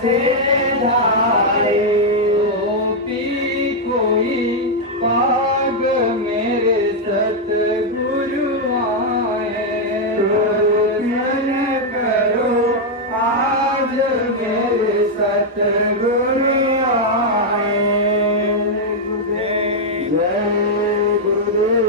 कैसे धारे। पी कोई पाग मेरे सतगुरु आए, दर्शन करो आज मेरे सतगुरु आए। जय गुरुदेव।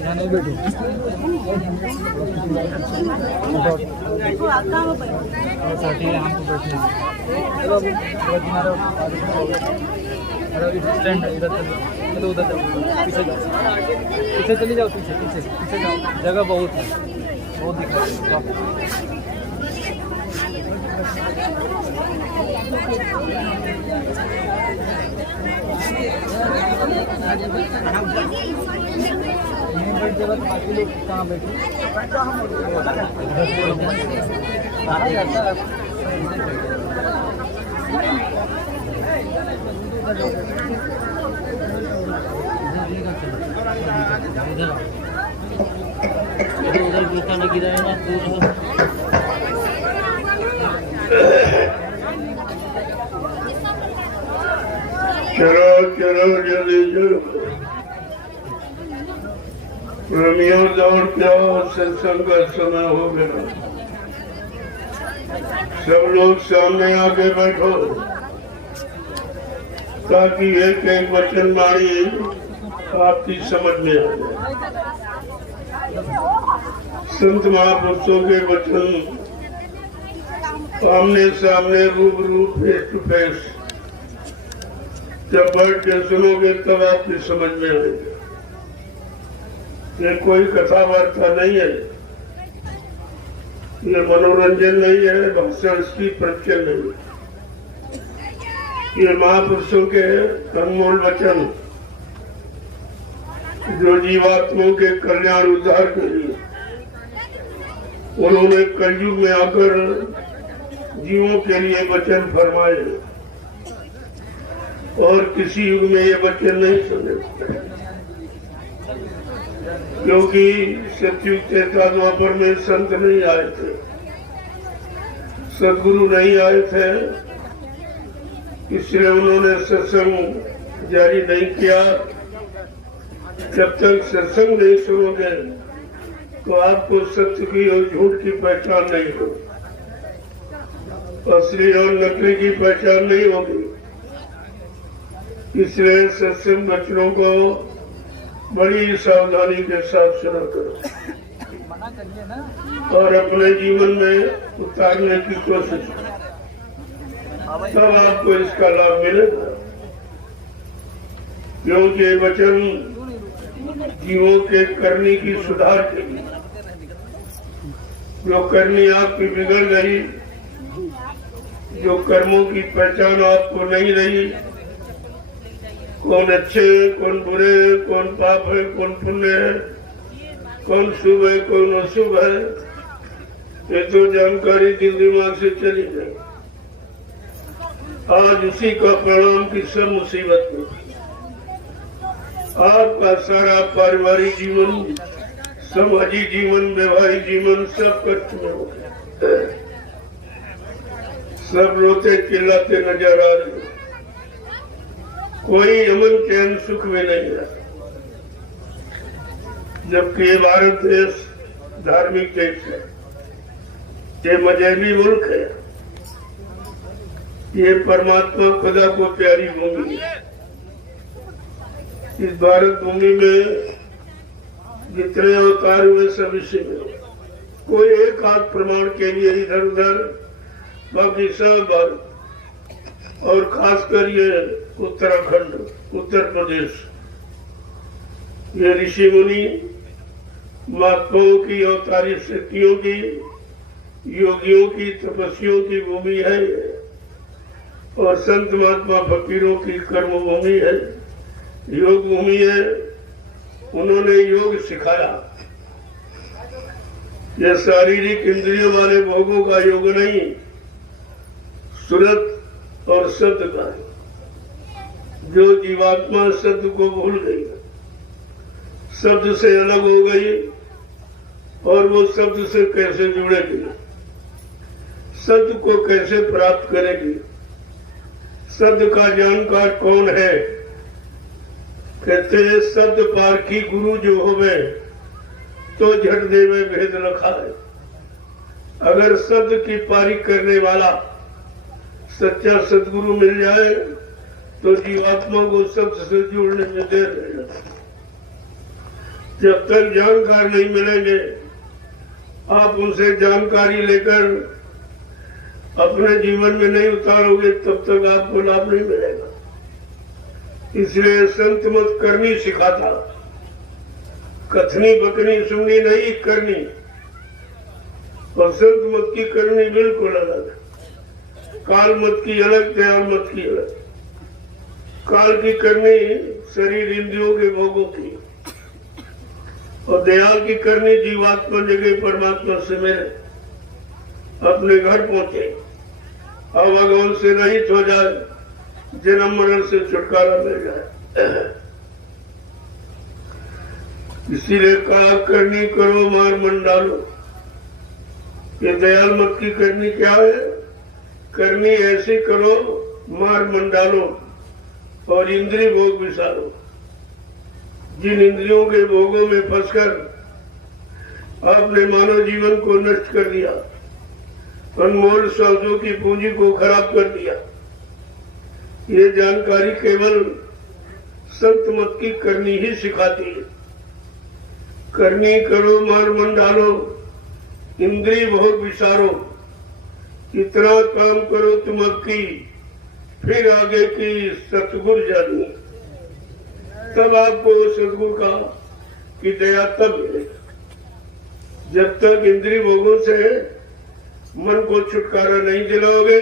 यहाँ नहीं बैठू साठी यहाँ पे बैठना। स्टैंड इधर चलो, उधर जाओ, पीछे जाओ, पीछे चली जाओ, पीछे पीछे पीछे जाओ, जगह बहुत है, बहुत दिख रहा नहीं बैठ जाएगा तो बाकी लोग कहाँ बैठे। उधर भूखा न गिरा है ना दूर। चलो चलो जल्दी चलो, प्रेमियों दौड़ के आओ, सत्संग का समय हो गया। सब लोग सामने आके बैठो ताकि एक एक वचन वाणी आपकी समझ में आ जाए। संत महापुरुषों के वचन आमने सामने रूबरू फेस टू फेस जब बैठ के सुनोगे तब आपकी समझ में आएगा। ये कोई कथा वार्ता नहीं है, ये मनोरंजन नहीं है, भाषण की प्रवचन नहीं है। ये महापुरुषों के अनमोल वचन जो जीवात्माओं के कल्याण उद्धार के लिए उन्होंने कलयुग में आकर जीवों के लिए वचन फरमाए और किसी युग में ये वचन नहीं सुने, क्योंकि सतयुग त्रेता द्वापर में संत नहीं आए थे, सदगुरु नहीं आए थे, इसलिए उन्होंने सत्संग जारी नहीं किया। जब तक सत्संग नहीं सुनोगे तो आपको सत्य की और झूठ की पहचान नहीं होगी, असली और नकली की पहचान नहीं होगी। इसलिए सत्संग वचनों को बड़ी सावधानी के साथ सुना करो और अपने जीवन में उतारने की कोशिश करो, तब आपको इसका लाभ मिलेगा। क्योंकि वचन जीवों के करने की सुधार के लिए, जो करनी आपकी बिगड़ गई, जो कर्मों की पहचान आपको नहीं रही, कौन अच्छे है, कौन बुरे है, कौन पाप है, कौन पुण्य है, कौन शुभ है, कौन अशुभ है, ये तो जानकारी दिल दिमाग से चली जाए। आज उसी का परिणाम की सब मुसीबत में आपका सारा पारिवारिक जीवन, सामाजिक जीवन, वैवाहिक जीवन सब कष्ट में हो गया। सब रोते चिल्लाते नजर आ रहे, कोई अमन चैन सुख में नहीं है। जबकि ये भारत देश धार्मिक देश है, ये मजहबी मुल्क है, ये परमात्मा खुदा को प्यारी भूमि है। इस भारत भूमि में जितने अवतार हुए सब इसी में, कोई एक आध प्रमाण के लिए इधर उधर, बाकी सब भारत और खासकर ये उत्तराखंड, उत्तर प्रदेश, ये ऋषि मुनि महात्माओं की, अवतारी शक्तियों की, योगियों की, तपस्वियों की भूमि है और संत महात्मा फकीरों की कर्म भूमि है, योग भूमि है। उन्होंने योग सिखाया। यह शारीरिक इंद्रियों वाले भोगों का योग नहीं, सुरत और शब्द का है। जो जीवात्मा शब्द को भूल गई, शब्द से अलग हो गई और वो शब्द से कैसे जुड़ेगी, शब्द को कैसे प्राप्त करेगी, शब्द का जानकार कौन है। कहते हैं शब्द पारखी गुरु जो होवे तो झट देवे भेद रखा है। अगर शब्द की पारी करने वाला सच्चा सदगुरु मिल जाए तो जीवात्मा को शब्द से जोड़ने में देर नहीं लगती। जब तक जानकार नहीं मिलेंगे, आप उनसे जानकारी लेकर अपने जीवन में नहीं उतारोगे, तब तक आपको लाभ नहीं मिलेगा। इसलिए संत मत करनी सिखाता, कथनी बकनी सुननी नहीं करनी, और संत मत की करनी बिल्कुल अलग। काल मत की अलग, दयाल मत की अलग। काल की करनी शरीर इंद्रियों के भोगों की, और दयाल की करनी जीवात्मा जगह परमात्मा से मिले, अपने घर पहुंचे, आवागमन से रहित हो जाए, जन्म मरण से छुटकारा मिल जाए। इसीलिए कहा करनी करो मार मन डालो। ये दयाल मत की करनी क्या है? करनी ऐसी करो मार मन डालो और इंद्रिय भोग विसारो। जिन इंद्रियों के भोगों में फंसकर आपने मानव जीवन को नष्ट कर दिया, अनमोल शब्दों की पूंजी को खराब कर दिया, ये जानकारी केवल संत मत की करनी ही सिखाती है। करनी करो मार मन डालो, इंद्रिय भोग विसारो, इतना काम करो तुम अब की, फिर आगे की सतगुर जानी। तब आपको सतगुर का की दया तब मिलेगी। जब तक इंद्रिय भोगों से मन को छुटकारा नहीं दिलाओगे,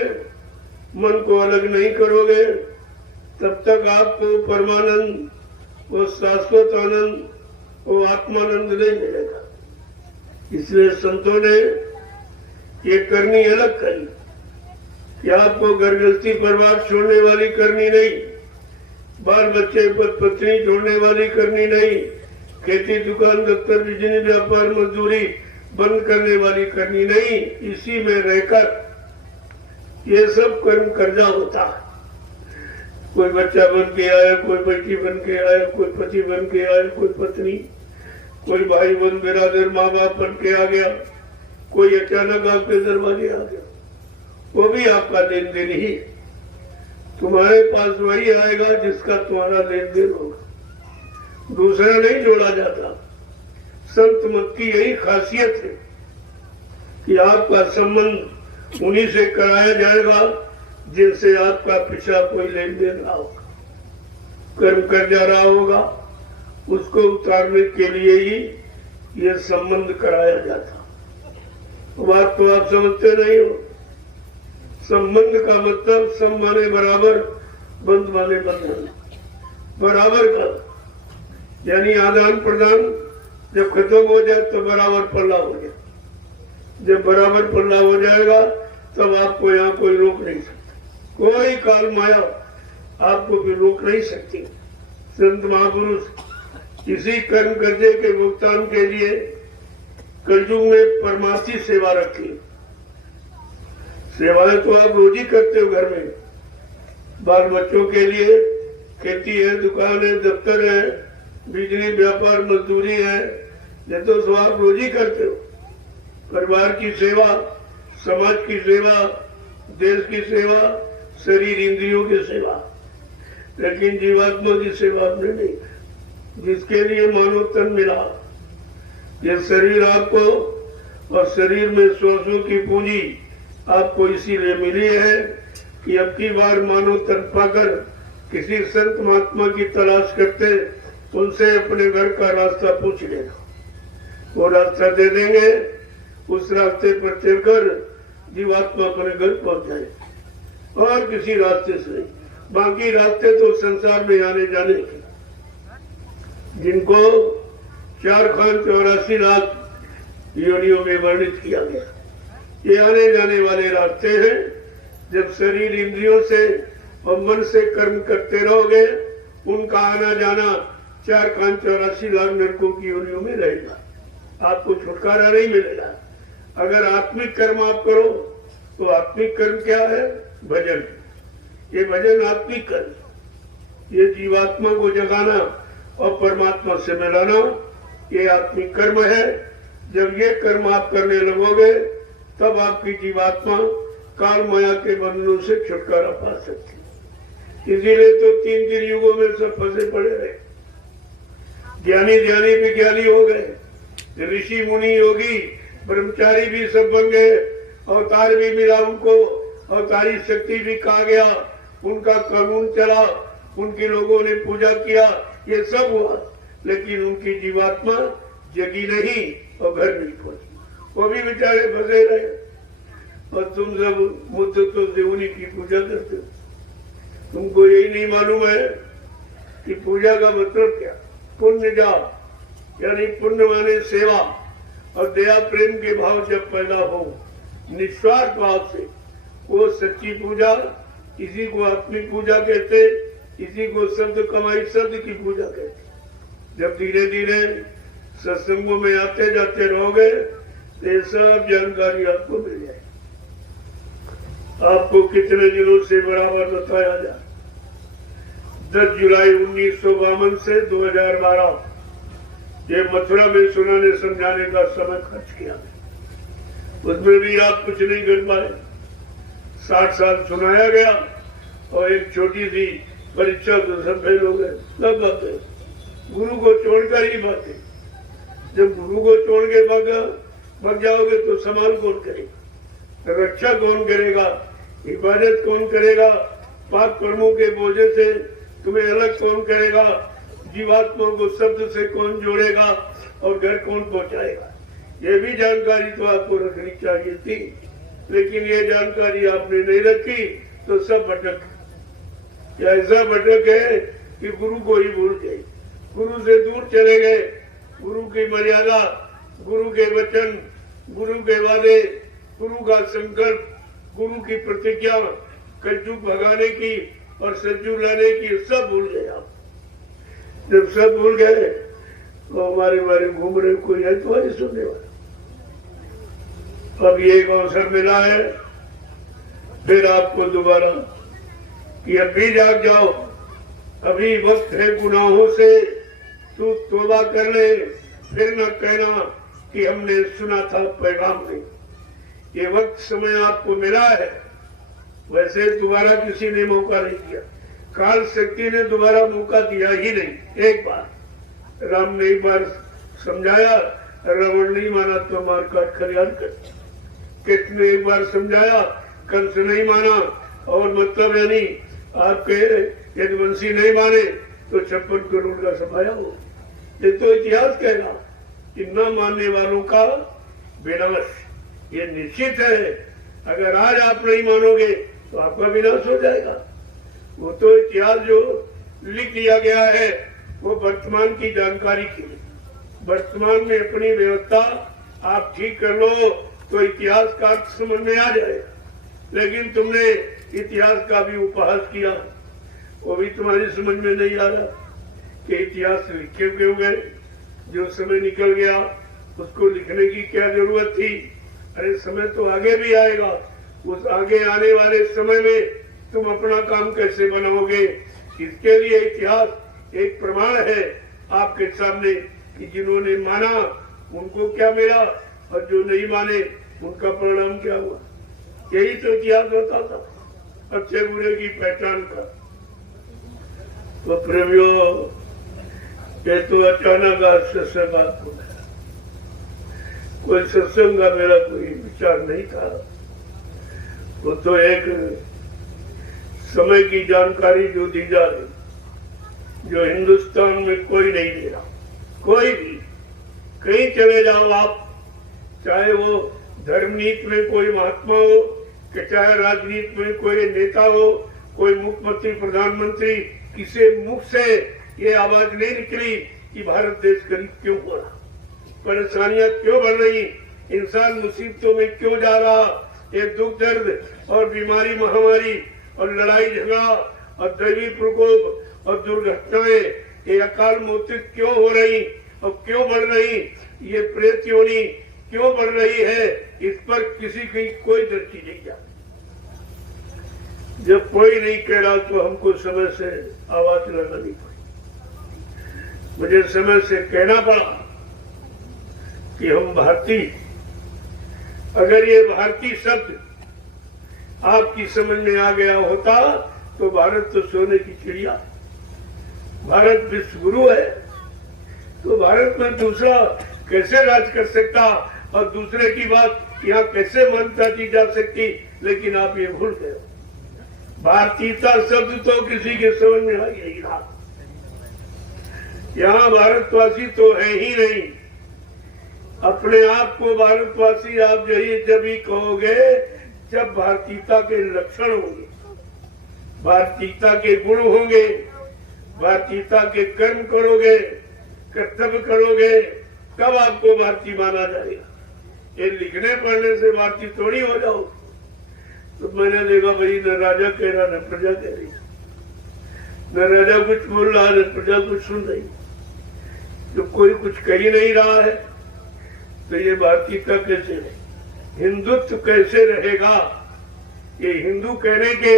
मन को अलग नहीं करोगे, तब तक आपको परमानंद, वो शाश्वत आनंद, वो आत्मानंद नहीं मिलेगा। इसलिए संतों ने ये करनी अलग करी कि आपको घर गृहस्थी परिवार छोड़ने वाली करनी नहीं, बाल बच्चे पत्नी छोड़ने वाली करनी नहीं, खेती दुकान दफ्तर बिजली व्यापार मजदूरी बंद करने वाली करनी नहीं। इसी में रहकर ये सब कर्म कर्जा होता है। कोई बच्चा बन के आया, कोई बेटी बन के आया, कोई पति बन के आया, कोई पत्नी, कोई भाई बहन बिरादर माँ बाप बन के आ गया, कोई अचानक आपके दरवाजे आ गया, वो भी आपका लेन देन ही। तुम्हारे पास वही आएगा जिसका तुम्हारा लेन देन होगा, दूसरा नहीं जोड़ा जाता। संत मत की यही खासियत है कि आपका संबंध उन्हीं से कराया जाएगा जिनसे आपका पिछला कोई लेन देन रहा होगा, कर्म कर जा रहा होगा, उसको उतारने के लिए ही ये संबंध कराया जाता। बात तो आप समझते नहीं हो। संबंध का मतलब सम माने बराबर, बंद माने बंधन, बराबर का, यानी आदान प्रदान जब खत्म हो जाए तो बराबर पल्ला हो जाए। जब बराबर पल्ला हो जाएगा तब आपको यहाँ कोई रोक नहीं सकता, कोई काल माया आपको भी रोक नहीं सकती। संत महापुरुष इसी कर्म कर्जे के भुगतान के लिए कलयुग में परमार्थी सेवा रखी। सेवाएं तो आप रोज ही करते हो घर में, बाल बच्चों के लिए खेती है, दुकान है, दफ्तर है, बिजली, व्यापार, मजदूरी है, ये तो आप रोज ही करते हो। परिवार की सेवा, समाज की सेवा, देश की सेवा, शरीर इंद्रियों की सेवा, लेकिन जीवात्मा की सेवा आपने नहीं, जिसके लिए मानव तन मिला। ये शरीर आपको और शरीर में श्वासों की पूंजी आपको इसीलिए मिली है कि अब की बार मानव तन पाकर किसी संत महात्मा की तलाश करते, उनसे अपने घर का रास्ता पूछ लेना, वो रास्ता दे देंगे। उस रास्ते पर चलकर जीवात्मा अपने घर पहुंच जाए, और किसी रास्ते से नहीं। बाकी रास्ते तो संसार में आने जाने के, जिनको 4,84 लाख योनियों में वर्णित किया गया, ये आने जाने वाले रास्ते हैं। जब शरीर इंद्रियों से और मन से कर्म करते रहोगे, उनका आना जाना 4,84 लाख नरकों की योनियों में रहेगा, आपको छुटकारा नहीं मिलेगा। अगर आत्मिक कर्म आप करो तो आत्मिक कर्म क्या है? भजन। ये भजन आत्मिक कर्म, ये जीवात्मा को जगाना और परमात्मा से मिलाना, ये आत्मिक कर्म है। जब ये कर्म आप करने लगोगे, तब आपकी जीवात्मा काल माया के बंधनों से छुटकारा पा सकती। इसीलिए तो 3 युगों में सब फंसे पड़े रहे। ज्ञानी ज्ञानी भी ज्ञानी हो गए, ऋषि मुनि योगी ब्रह्मचारी भी सब बन गए, अवतार भी मिला उनको, अवतारी शक्ति भी कहा गया, उनका कानून चला, उनके लोगों ने पूजा किया, ये सब हुआ, लेकिन उनकी जीवात्मा जगी नहीं और घर नहीं पहुंची, वो भी बेचारे फंसे रहे। और तुम सब मुद्दतों से उन्हीं की पूजा करते हो। तुमको यही नहीं मालूम है कि पूजा का मतलब क्या? पुण्य जाप, यानी पुण्य माने सेवा और दया प्रेम के भाव जब पैदा हो निस्वार्थ भाव से, वो सच्ची पूजा। इसी को आत्मिक पूजा कहते, इसी को शब्द कमाई शब्द की पूजा कहते। जब धीरे धीरे सत्संगों में आते जाते रहोगे तो ये सब जानकारी आपको मिल जाएगी। आपको कितने दिनों से बराबर बताया जाए, 10 जुलाई 1952 से 2012 ये मथुरा में सुनाने समझाने का समय खर्च किया, उसमें भी आप कुछ नहीं कर पाए। 60 साल सुनाया गया और एक छोटी सी परीक्षा तो सब फेल हो गए। सब बातें गुरु को छोड़कर ही बातें। जब गुरु को छोड़ के भाग जाओगे तो संभाल कौन करेगा, रक्षा कौन करेगा, हिफाजत कौन करेगा, पाप कर्मों के बोझे से तुम्हें अलग कौन करेगा, जीवात्मा को शब्द से कौन जोड़ेगा और घर कौन पहुंचाएगा। ये भी जानकारी तो आपको रखनी चाहिए थी, लेकिन ये जानकारी आपने नहीं रखी तो सब भटक। ऐसा भटक है कि गुरु को ही भूल गए, गुरु से दूर चले गए। गुरु की मर्यादा, गुरु के वचन, गुरु के वादे, गुरु का संकल्प, गुरु की प्रतिज्ञा, कलयुग भगाने की और सज्जू लाने की, सब भूल गए आप। जब सब भूल गए तो हमारे बारे घूम रहे, कोई है तो नहीं सुनने वाला। अब ये एक अवसर मिला है फिर आपको दोबारा कि अभी जाग जाओ, अभी वक्त है गुनाहों से तू तौबा कर ले, फिर न कहना कि हमने सुना था पैगाम नहीं। ये वक्त समय आपको मिला है, वैसे दोबारा किसी ने मौका नहीं दिया। काल शक्ति ने दोबारा मौका दिया ही नहीं। एक बार राम ने एक बार समझाया, रावण नहीं माना तो मार काट खलियान कर। कृष्ण ने एक बार समझाया, कंस नहीं माना, और मतलब यानी आपके यदुवंशी नहीं माने तो 56 करोड़ का सफाया हो। ये तो इतिहास कहना कि न मानने वालों का विनाश ये निश्चित है। अगर आज आप नहीं मानोगे तो आपका विनाश हो जाएगा। वो तो इतिहास जो लिख दिया गया है वो वर्तमान की जानकारी के लिए। वर्तमान में अपनी व्यवस्था आप ठीक कर लो तो इतिहास का समझ में आ जाएगा। लेकिन तुमने इतिहास का भी उपहास किया, वो भी तुम्हारी समझ में नहीं आ रहा कि इतिहास लिखे क्यों गए। जो समय निकल गया उसको लिखने की क्या जरूरत थी। अरे समय तो आगे भी आएगा, उस आगे आने वाले समय में तुम अपना काम कैसे बनाओगे, इसके लिए इतिहास एक प्रमाण है आपके सामने कि जिन्होंने माना उनको क्या मिला और जो नहीं माने उनका परिणाम क्या हुआ। यही तो इतिहास बताता अच्छे बुरे की पहचान का। तो प्रेमियों, ये तो अचानक आज सत्संग आपको, कोई सत्संग का मेरा कोई विचार नहीं था। वो तो एक समय की जानकारी जो दी जा रही, जो हिंदुस्तान में कोई नहीं दे रहा। कोई भी कहीं चले जाओ आप, चाहे वो धर्मनीति में कोई महात्मा हो, कि चाहे राजनीति में कोई नेता हो, कोई मुख्यमंत्री प्रधानमंत्री, किसी मुख से ये आवाज नहीं निकली कि भारत देश गरीब क्यों हो रहा, परेशानियां क्यों बढ़ रही, इंसान मुसीबतों में क्यों जा रहा, ये दुख दर्द और बीमारी महामारी और लड़ाई झगड़ा और दैवी प्रकोप और दुर्घटनाएं, ये अकाल मौतें क्यों हो रही और क्यों बढ़ रही, ये प्रेत योनि क्यों बढ़ रही है, इस पर किसी की कोई दृष्टि नहीं जाती। जब कोई नहीं कह रहा तो हमको समय से आवाज लगानी पड़ी। मुझे समय से कहना पड़ा कि हम भारतीय, अगर ये भारतीय शब्द आपकी समझ में आ गया होता तो भारत तो सोने की चिड़िया, भारत विश्व गुरु है, तो भारत में दूसरा कैसे राज कर सकता और दूसरे की बात यहाँ कैसे मान्यता दी जा सकती। लेकिन आप ये भूल गए, भारतीयता शब्द तो किसी के समझ में आ ही नहीं रहा। यहाँ भारतवासी तो है ही नहीं। अपने आप को भारतवासी आप जब ही कहोगे जब भारतीयता के लक्षण होंगे, भारतीयता के गुण होंगे, भारतीयता के कर्म करोगे, कर्तव्य करोगे, तब आपको भारतीय माना जाएगा। ये लिखने पढ़ने से भारतीय थोड़ी हो जाओ। तो मैंने देखा भाई न राजा कह रहा न प्रजा कह रही, न राजा कुछ बोल रहा न प्रजा कुछ सुन रही, जो कोई कुछ कह ही नहीं रहा है, तो ये भारतीयता कैसे रहे, हिंदुत्व कैसे रहेगा। ये हिंदू कहने के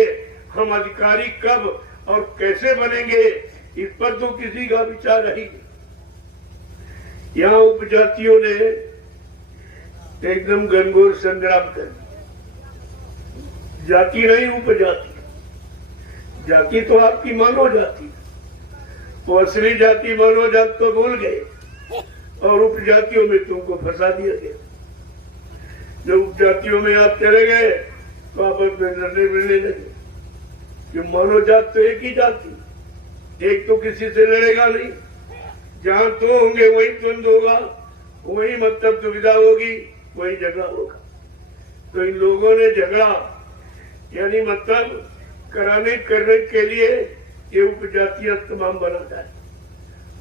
हम अधिकारी कब और कैसे बनेंगे, इस पर तो किसी का विचार नहीं। यहाँ उपजातियों ने एकदम घनघोर संग्राम कर, जाति नहीं उपजाति, जाति तो आपकी मानव जाति, वो असली जाति मानव जाति तो भूल गए और उपजातियों में तुमको फंसा दिया गया। जब उपजातियों में आप चले गए तो आपस में लड़ने मिलने लगे कि मानव जात तो एक ही जाति, एक तो किसी से लड़ेगा नहीं, जहां दो होंगे वही द्वंद होगा, वही मतलब दुविधा होगी, वही झगड़ा होगा। तो इन लोगों ने झगड़ा यानी मतलब करने के लिए ये उपजातियां तमाम बना जाए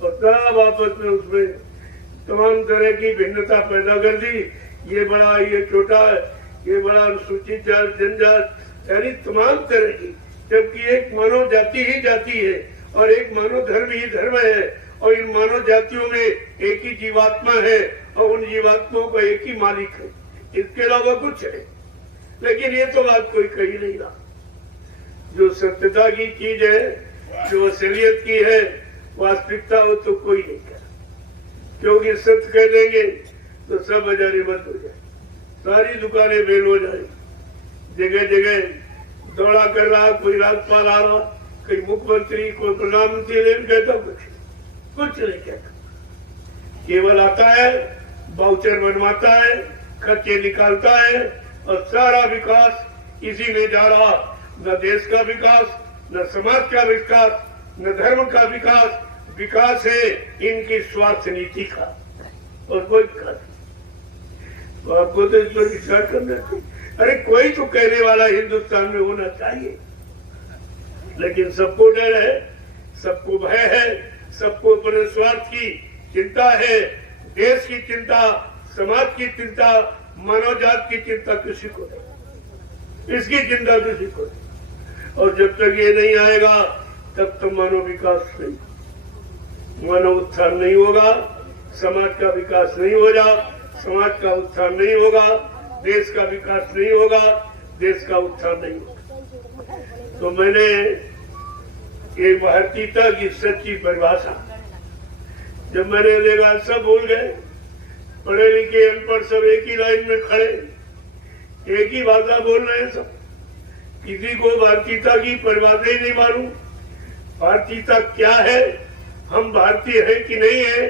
और सब आपस में उसमें तमाम तरह की भिन्नता पैदा कर दी। ये बड़ा, ये छोटा, ये बड़ा, अनुसूचित जात, जनजात, यानी तमाम तरह की, जबकि एक मानव जाति ही जाति है और एक मानव धर्म ही धर्म है और इन मानव जातियों में एक ही जीवात्मा है और उन जीवात्माओं का एक ही मालिक है, इसके अलावा कुछ है। लेकिन ये तो बात कोई कही नहीं रहा। जो सत्यता की चीज है, जो असलियत की है, वास्तविकता हो तो कोई नहीं कह, क्योंकि सत्य कह देंगे तो सब बाजारी बंद हो जाए, सारी दुकानें फेल हो जाए, जगह जगह दौड़ा कर रहा, कोई राज्यपाल आ रहा, कोई मुख्यमंत्री, कोई प्रधानमंत्री, नहीं कहता कुछ नहीं कहता, केवल आता है, बाउचर बनवाता है, खर्चे निकालता है और सारा विकास इसी में जा रहा। न देश का विकास, न समाज का विकास, न धर्म का विकास, विकास है इनकी स्वार्थ नीति का और कोई विकास। तो आपको तो इस पर विचार करना चाहिए। अरे कोई तो कहने वाला हिंदुस्तान में होना चाहिए, लेकिन सबको डर है, सबको भय है, सबको अपने स्वार्थ की चिंता है, देश की चिंता, समाज की चिंता, मानव जात की चिंता किसी को नहीं, इसकी चिंता किसी को नहीं। और जब तक ये नहीं आएगा तब तक मानव विकास नहीं, मानव उत्थान नहीं होगा, समाज का विकास नहीं होगा, समाज का उत्थान नहीं होगा, देश का विकास नहीं होगा, देश का उत्थान नहीं होगा। तो मैंने ये भारतीयता की सच्ची परिभाषा जब मैंने देखा, सब भूल गए, पढ़े लिखे अनपढ़ सब एक ही लाइन में खड़े, एक ही भाषा बोल रहे हैं सब। किसी को भारतीयता की परिभाषा ही नहीं मालूम, भारतीयता क्या है, हम भारतीय है कि नहीं है,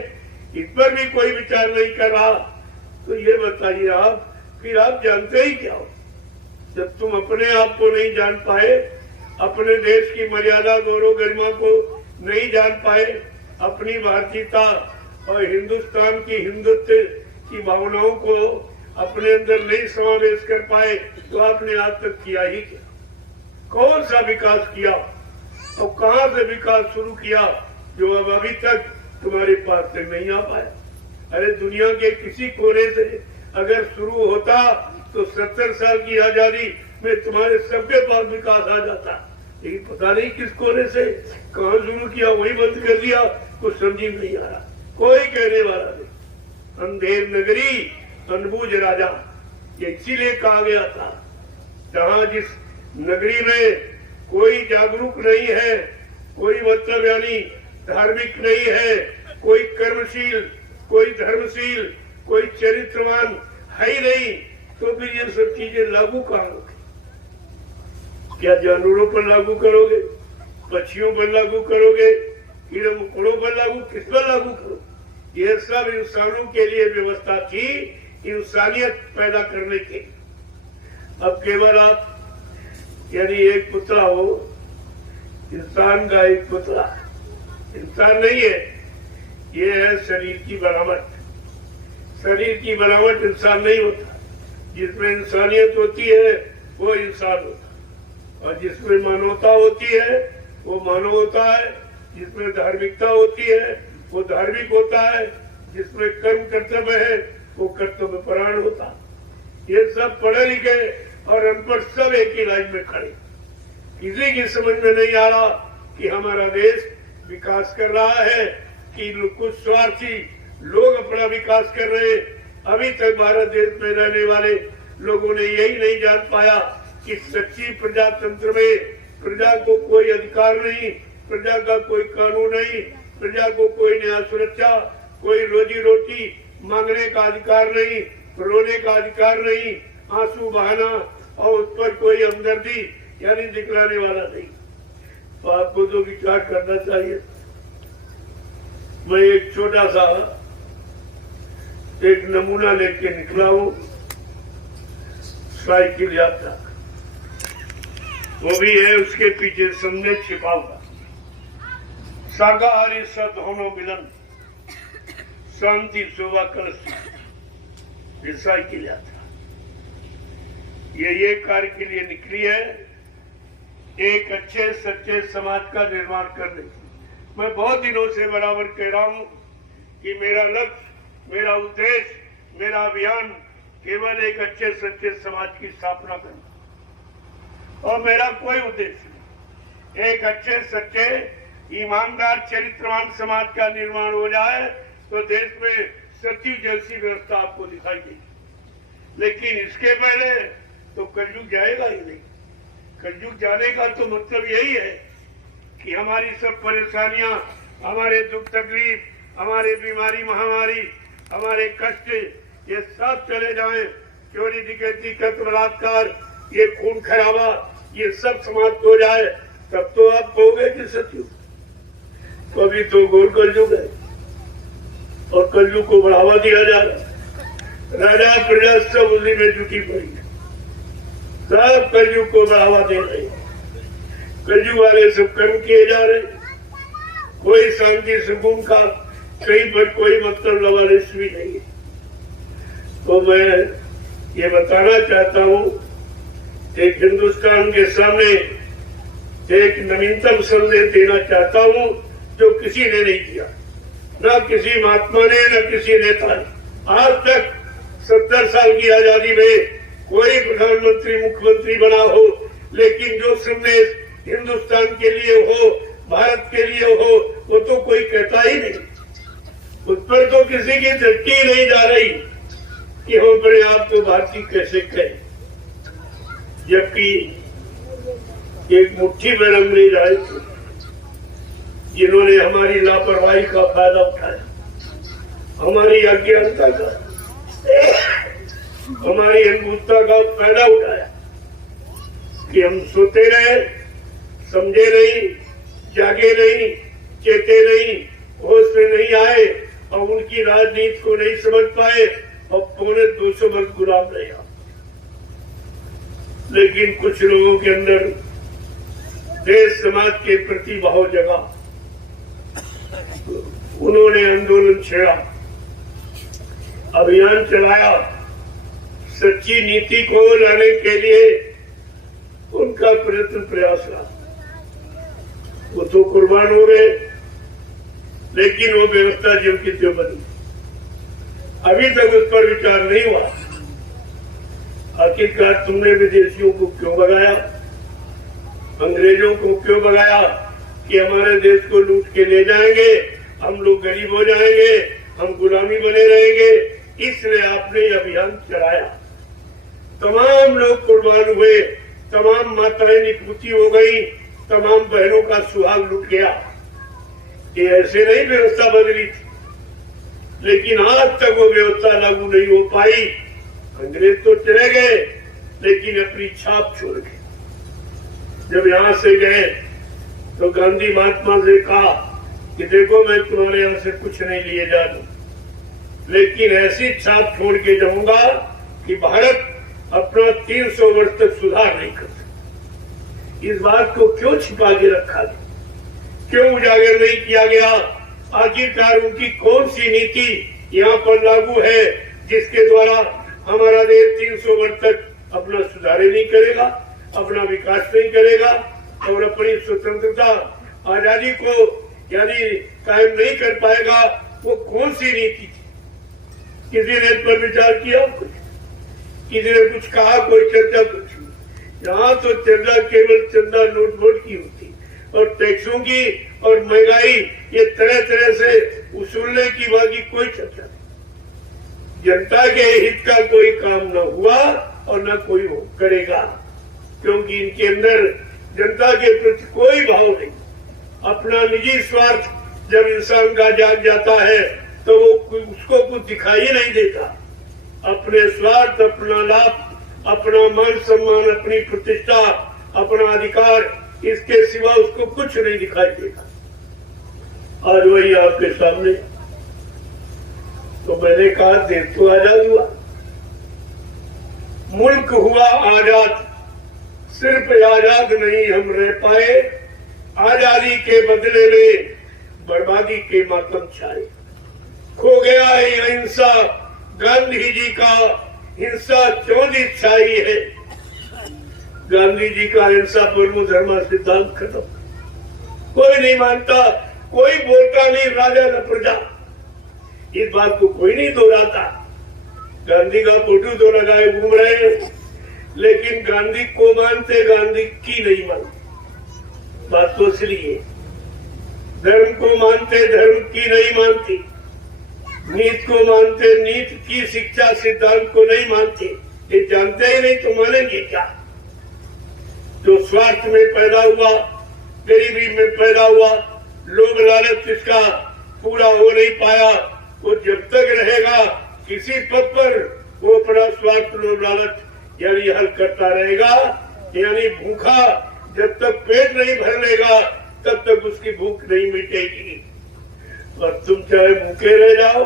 इस पर भी कोई विचार नहीं कर रहा। तो ये बताइए आप, फिर आप जानते ही क्या हो? जब तुम अपने आप को नहीं जान पाए, अपने देश की मर्यादा गौरव गरिमा को नहीं जान पाए, अपनी भारतीयता और हिंदुस्तान की हिंदुत्व की भावनाओं को अपने अंदर नहीं समावेश कर पाए, तो आपने आज तक किया ही क्या? कौन सा विकास किया और कहां से विकास शुरू किया जो अब अभी तक तुम्हारे पास से नहीं आ पाया? अरे दुनिया के किसी कोने से अगर शुरू होता तो 70 साल की आजादी में तुम्हारे सबके पास विकास आ जाता, लेकिन पता नहीं किस कोने से कहां शुरू किया, वही बंद कर दिया, कुछ समझ नहीं आ रहा, कोई कहने वाला नहीं। अंधेर नगरी अनबूझ राजा, ये इसीलिए कहा गया था। जहां जिस नगरी में कोई जागरूक नहीं है, कोई मतलब यानी धार्मिक नहीं है, कोई कर्मशील, कोई धर्मशील, कोई चरित्रवान है ही नहीं, तो फिर ये सब चीजें लागू कहां होगी? क्या जानवरों पर लागू करोगे, पक्षियों पर लागू करोगे, कीड़े मकोड़ों पर लागू, किस पर लागू करोगे? यह सब इंसानों के लिए व्यवस्था थी, इंसानियत पैदा करने की। अब केवल आप यानी एक पुतला हो, इंसान का एक पुतला, इंसान नहीं है, ये है शरीर की बनावट। शरीर की बनावट इंसान नहीं होता, जिसमें इंसानियत होती है वो इंसान होता, और जिसमें मानवता होती है वो मानव होता है, जिसमें धार्मिकता होती है वो धार्मिक होता है, जिसमें कर्म कर्तव्य है वो कर्तव्य परायण होता। ये सब पढ़े लिखे और अनपढ़ सब एक ही लाइन में खड़े। किसी की समझ में नहीं आ रहा कि हमारा देश विकास कर रहा है कि कुछ स्वार्थी लोग अपना विकास कर रहे हैं। अभी तक भारत देश में रहने वाले लोगों ने यही नहीं जान पाया कि सच्ची प्रजातंत्र में प्रजा को कोई अधिकार नहीं, प्रजा का कोई कानून नहीं, प्रजा को कोई न्याय सुरक्षा, कोई रोजी रोटी मांगने का अधिकार नहीं, रोने का अधिकार नहीं, आंसू बहाना और उस पर कोई हमदर्दी यानी दिखलाने वाला नहीं। तो आपको तो विचार करना चाहिए। मैं एक छोटा सा एक नमूना लेके निकला हूं, साइकिल यात्रा, वो भी है उसके पीछे सामने छिपा हुआ शाकाहारी सद्भावना मिलन शांति शोभा कलश, ये साइकिल यात्रा ये कार्य के लिए निकली है, एक अच्छे सच्चे समाज का निर्माण करने की। मैं बहुत दिनों से बराबर कह रहा हूं कि मेरा लक्ष्य, मेरा उद्देश्य, मेरा अभियान केवल एक अच्छे सच्चे समाज की स्थापना करना, और मेरा कोई उद्देश्य नहीं। एक अच्छे सच्चे ईमानदार चरित्रवान समाज का निर्माण हो जाए तो देश में सती जैसी व्यवस्था आपको दिखाई देगी। लेकिन इसके पहले तो कलयुग जाएगा ही नहीं। कलयुग जाने का तो मतलब यही है कि हमारी सब परेशानियां, हमारे दुख तकलीफ, हमारे बीमारी महामारी, हमारे कष्ट, ये सब चले जाएं। चोरी डकैती कत्ल बलात्कार, ये खून खराबा, ये सब समाप्त हो जाए, तब तो आप कहोगे कि सत्युग। तो अभी तो घोर कलयुग है और कलयुग को बढ़ावा दिया जा रहा। राजा प्रजा सब उसी में जुटी पड़ी है, सब कलयुग को बढ़ावा दे रहे हैं। कलयुग वाले सब कर्म किए जा रहे, कोई शांति सुकून का कहीं पर कोई मतलब लवारिश भी नहीं है। तो मैं ये बताना चाहता हूँ, एक हिंदुस्तान के सामने एक नवीनतम संदेश देना चाहता हूँ जो किसी ने नहीं किया, न किसी महात्मा ने, न किसी नेता ने। आज तक 70 साल की आजादी में कोई प्रधानमंत्री मुख्यमंत्री बना हो, लेकिन जो संदेश हिंदुस्तान के लिए हो, भारत के लिए हो, वो तो कोई कहता ही नहीं। उस पर तो किसी की दृष्टि नहीं जा रही कि हम अपने आप को भारतीय कैसे कहें, जबकि एक मुट्ठी में रंगने जाए जिन्होंने हमारी लापरवाही का फायदा उठाया, हमारी अज्ञानता का, हमारी अनबुद्धता का फायदा उठाया कि हम सोते रहे, समझे नहीं, जागे नहीं, चेते नहीं, होश में नहीं आए और उनकी राजनीति को नहीं समझ पाए और 250 वर्ष गुलाम रहे। लेकिन कुछ लोगों के अंदर देश समाज के प्रति भाव जगा, उन्होंने आंदोलन छेड़ा, अभियान चलाया, सच्ची नीति को लाने के लिए उनका प्रयत्न प्रयास रहा। वो तो कुर्बान हो गए, लेकिन वो व्यवस्था जो की त्यों बनी, अभी तक उस पर विचार नहीं हुआ। आखिरकार तुमने विदेशियों को क्यों भगाया, अंग्रेजों को क्यों भगाया कि हमारे देश को लूट के ले जाएंगे, हम लोग गरीब हो जाएंगे, हम गुलामी बने रहेंगे। इसलिए आपने अभियान चलाया, तमाम लोग कुर्बान हुए, तमाम माताएं निपुती हो गई, तमाम बहनों का सुहाग लुट गया। ये ऐसे नहीं व्यवस्था बदली थी, लेकिन आज तक वो व्यवस्था लागू नहीं हो पाई। अंग्रेज तो चले गए, लेकिन अपनी छाप छोड़ गए। जब यहां से गए तो गांधी महात्मा से कहा कि देखो मैं तुम्हारे यहां से कुछ नहीं लिए जा दूं, लेकिन ऐसी छाप छोड़ के जाऊंगा कि भारत अपना 300 वर्ष तक सुधार नहीं कर सकता। इस बात को क्यों छिपा के रखा गया, क्यों उजागर नहीं किया गया? आखिरकार उनकी कौन सी नीति यहाँ पर लागू है जिसके द्वारा हमारा देश 300 वर्ष तक अपना सुधार नहीं करेगा, अपना विकास नहीं करेगा और अपनी स्वतंत्रता आजादी को यदि कायम नहीं कर पाएगा? वो कौन सी नीति थी? किसी ने इस पर विचार किया? किसी ने कुछ कहा? कोई चर्चा कुछ नहीं। यहाँ तो चर्चा केवल चंदा नोट वोट की होती और टैक्सों की और महंगाई ये तरह तरह से उसूलने की बाकी कोई चर्चा नहीं। जनता के हित का कोई काम न हुआ और न कोई करेगा, क्योंकि इनके अंदर जनता के प्रति कोई भाव नहीं। अपना निजी स्वार्थ जब इंसान का जाग जाता है तो वो उसको कुछ दिखाई नहीं देता। अपने स्वार्थ, अपना लाभ, अपना मान सम्मान, अपनी प्रतिष्ठा, अपना अधिकार, इसके सिवा उसको कुछ नहीं दिखाई देता। आज वही आपके सामने। तो मैंने कहा देश तो आजाद हुआ, मुल्क हुआ आजाद, सिर्फ आजाद नहीं हम रह पाए, आजादी के बदले में बर्बादी के मातम छाए। खो गया है अहिंसा, गांधी जी का हिंसा चौधरी छाई है। गांधी जी का अहिंसा परमो धर्म सिद्धांत खत्म, कोई नहीं मानता, कोई बोलता नहीं, राजा न प्रजा। इस बात को कोई नहीं दोहराता। गांधी का फोटो तो लगाए घूम रहे हैं, लेकिन गांधी को मानते, गांधी की नहीं मानते। बात तो इसलिए धर्म को मानते, धर्म की नहीं मानती। नीति को मानते, नीति की शिक्षा सिद्धांत को नहीं मानते। ये जानते ही नहीं तो मानेंगे क्या? जो स्वार्थ में पैदा हुआ, गरीबी में पैदा हुआ, लोभ लालच जिसका पूरा हो नहीं पाया, वो जब तक रहेगा किसी पद पर वो अपना स्वार्थ, लोभ लालच यानी हल करता रहेगा। यानी भूखा जब तक पेट नहीं भर लेगा तब तक उसकी भूख नहीं मिटेगी। और तुम चाहे भूखे रह जाओ,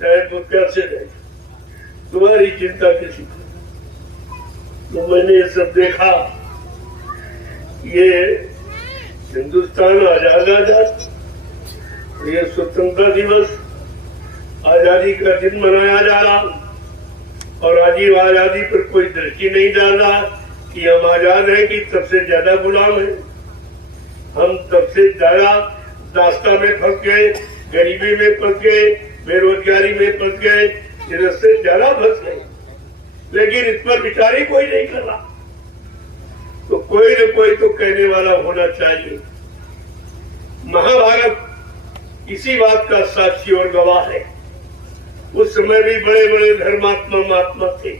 चाहे तो प्यासे रह जाओ, तुम्हारी चिंता किसी को। तो मैंने ये सब देखा, ये हिंदुस्तान आजाद, ये स्वतंत्रता दिवस, आजादी का दिन मनाया जा रहा और आजादी पर कोई दृष्टि नहीं डाल रहा कि हम आजाद हैं कि सबसे ज्यादा गुलाम हैं। हम सबसे ज्यादा दास्ता में फंस गए, गरीबी में फंस गए, बेरोजगारी में फंस गए, इससे ज्यादा फंस गए, लेकिन इस पर विचार ही कोई नहीं कर रहा। तो कोई न कोई तो कहने वाला होना चाहिए। महाभारत इसी बात का साक्षी और गवाह है। उस समय भी बड़े बड़े धर्मात्मा महात्मा थे,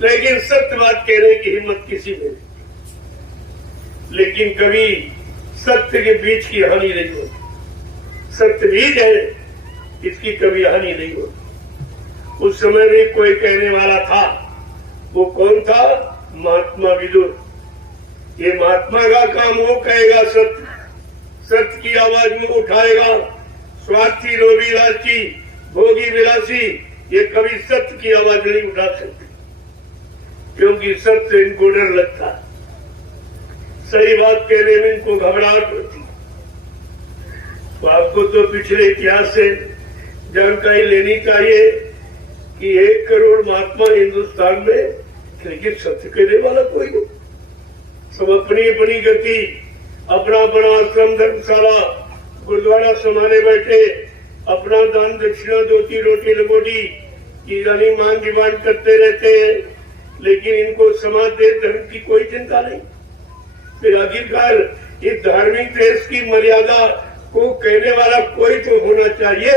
लेकिन सत्य बात कहने की हिम्मत किसी में नहीं। लेकिन कभी सत्य के बीच की हानि नहीं होती। सत्य बीज है, इसकी कभी हानि नहीं होती। उस समय भी कोई कहने वाला था। वो कौन था? महात्मा विदुर। ये महात्मा का काम वो कहेगा सत्य, सत्य की आवाज में उठाएगा। स्वार्थी, लोभी, लालची, भोगी, विलासी ये कभी सत्य की आवाज नहीं उठा सकते, क्योंकि सत्य इनको डर लगता है। सही बात कहने में इनको घबराहट होती। तो आपको तो पिछले इतिहास से जानकारी लेनी चाहिए कि 1 करोड़ महात्मा हिंदुस्तान में, लेकिन सत्य कहने वाला कोई नहीं। सब अपनी अपनी गति, अपना अपना आश्रम, धर्मशाला, गुरुद्वारा समाने बैठे, अपना दान दक्षिणा, धोती, रोटी, लंगोटी की जानी मान डिमांड करते रहते हैं, लेकिन इनको समाज, देश, धर्म की कोई चिंता नहीं। फिर आखिरकार इस धार्मिक देश की मर्यादा को कहने वाला कोई तो होना चाहिए।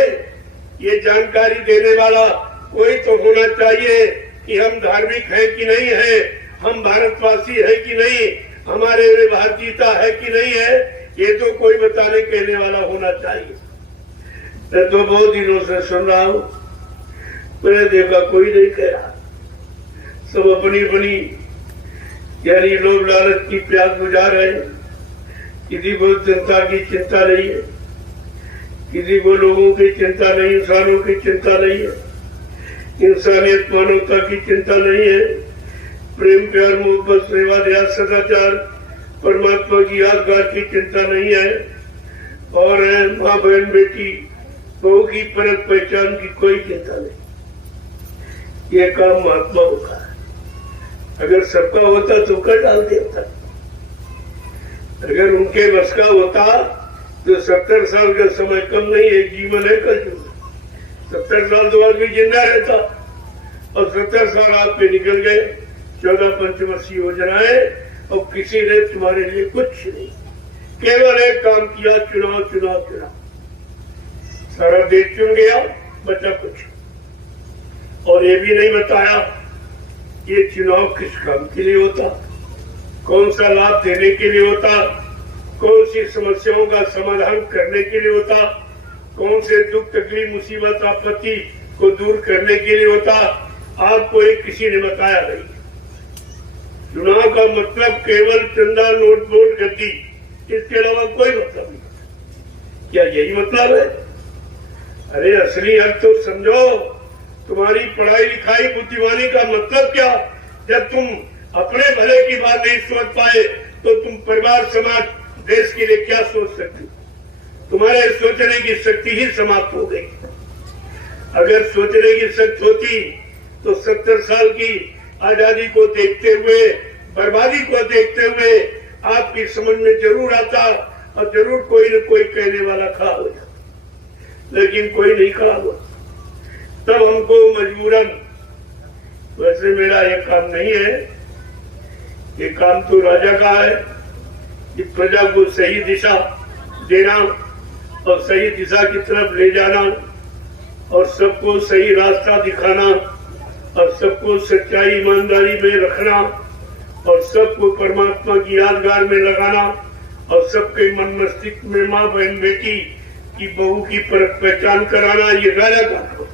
ये जानकारी देने वाला कोई तो होना चाहिए कि हम धार्मिक हैं कि नहीं है, हम भारतवासी है कि नहीं, हमारे में भारतीयता है कि नहीं है, ये तो कोई बताने कहने वाला होना चाहिए। मैं तो बहुत दिनों से सुन रहा हूँ, मैंने देखा कोई नहीं कह रहा। सब अपनी अपनी यानी लोभ लालच की प्यास बुझा रहे हैं। किसी को जनता की चिंता नहीं है, किसी को लोगों की चिंता नहीं, इंसानों की चिंता नहीं है, इंसानियत मानवता की चिंता नहीं है। प्रेम, प्यार, मोहब्बत, सेवा, दया, सदाचार, परमात्मा की यादगार की चिंता नहीं है। और माँ, बहन, बेटी, बहू की परख पहचान की कोई चिंता नहीं। ये काम महात्माओं का है। अगर सबका होता तो कर डालते होता। अगर उनके बस का होता तो 70 साल का समय कम नहीं है, जीवन है कल। 70 साल तो आदमी जिंदा रहता, और 70 साल आप पे निकल गए। 14 पंचवर्षीय योजनाएं, और किसी ने तुम्हारे लिए कुछ नहीं, केवल एक काम किया, चुनाव चुनाव चुनाव। सारा देश चुन गया, बचा कुछ। और ये भी नहीं बताया ये चुनाव किस काम के लिए होता, कौन सा लाभ देने के लिए होता, कौन सी समस्याओं का समाधान करने के लिए होता, कौन से दुख, तकलीफ, मुसीबत, आपत्ति को दूर करने के लिए होता। आपको एक किसी ने बताया नहीं। चुनाव का मतलब केवल चंदा, नोट वोट, गद्दी, इसके अलावा कोई मतलब नहीं। क्या यही मतलब है? अरे असली अर्थ तो समझो। तुम्हारी पढ़ाई लिखाई, बुद्धिमानी का मतलब क्या? जब तुम अपने भले की बात नहीं सोच पाए तो तुम परिवार, समाज, देश के लिए क्या सोच सकते? तुम्हारे सोचने की शक्ति ही समाप्त हो गई। अगर सोचने की शक्ति होती तो 70 साल की आजादी को देखते हुए, बर्बादी को देखते हुए आपकी समझ में जरूर आता, और जरूर कोई न कोई कहने वाला खड़ा हो जाता। लेकिन कोई नहीं खड़ा हुआ। तब हमको मजबूरन, वैसे मेरा ये काम नहीं है, ये काम तो राजा का है कि प्रजा को सही दिशा देना और सही दिशा की तरफ ले जाना, और सबको सही रास्ता दिखाना, और सबको सच्चाई, ईमानदारी में रखना, और सबको परमात्मा की यादगार में लगाना, और सबके मन मस्तिष्क में माँ, बहन, बेटी की, बहू की परख पहचान कराना। ये राजा का काम है,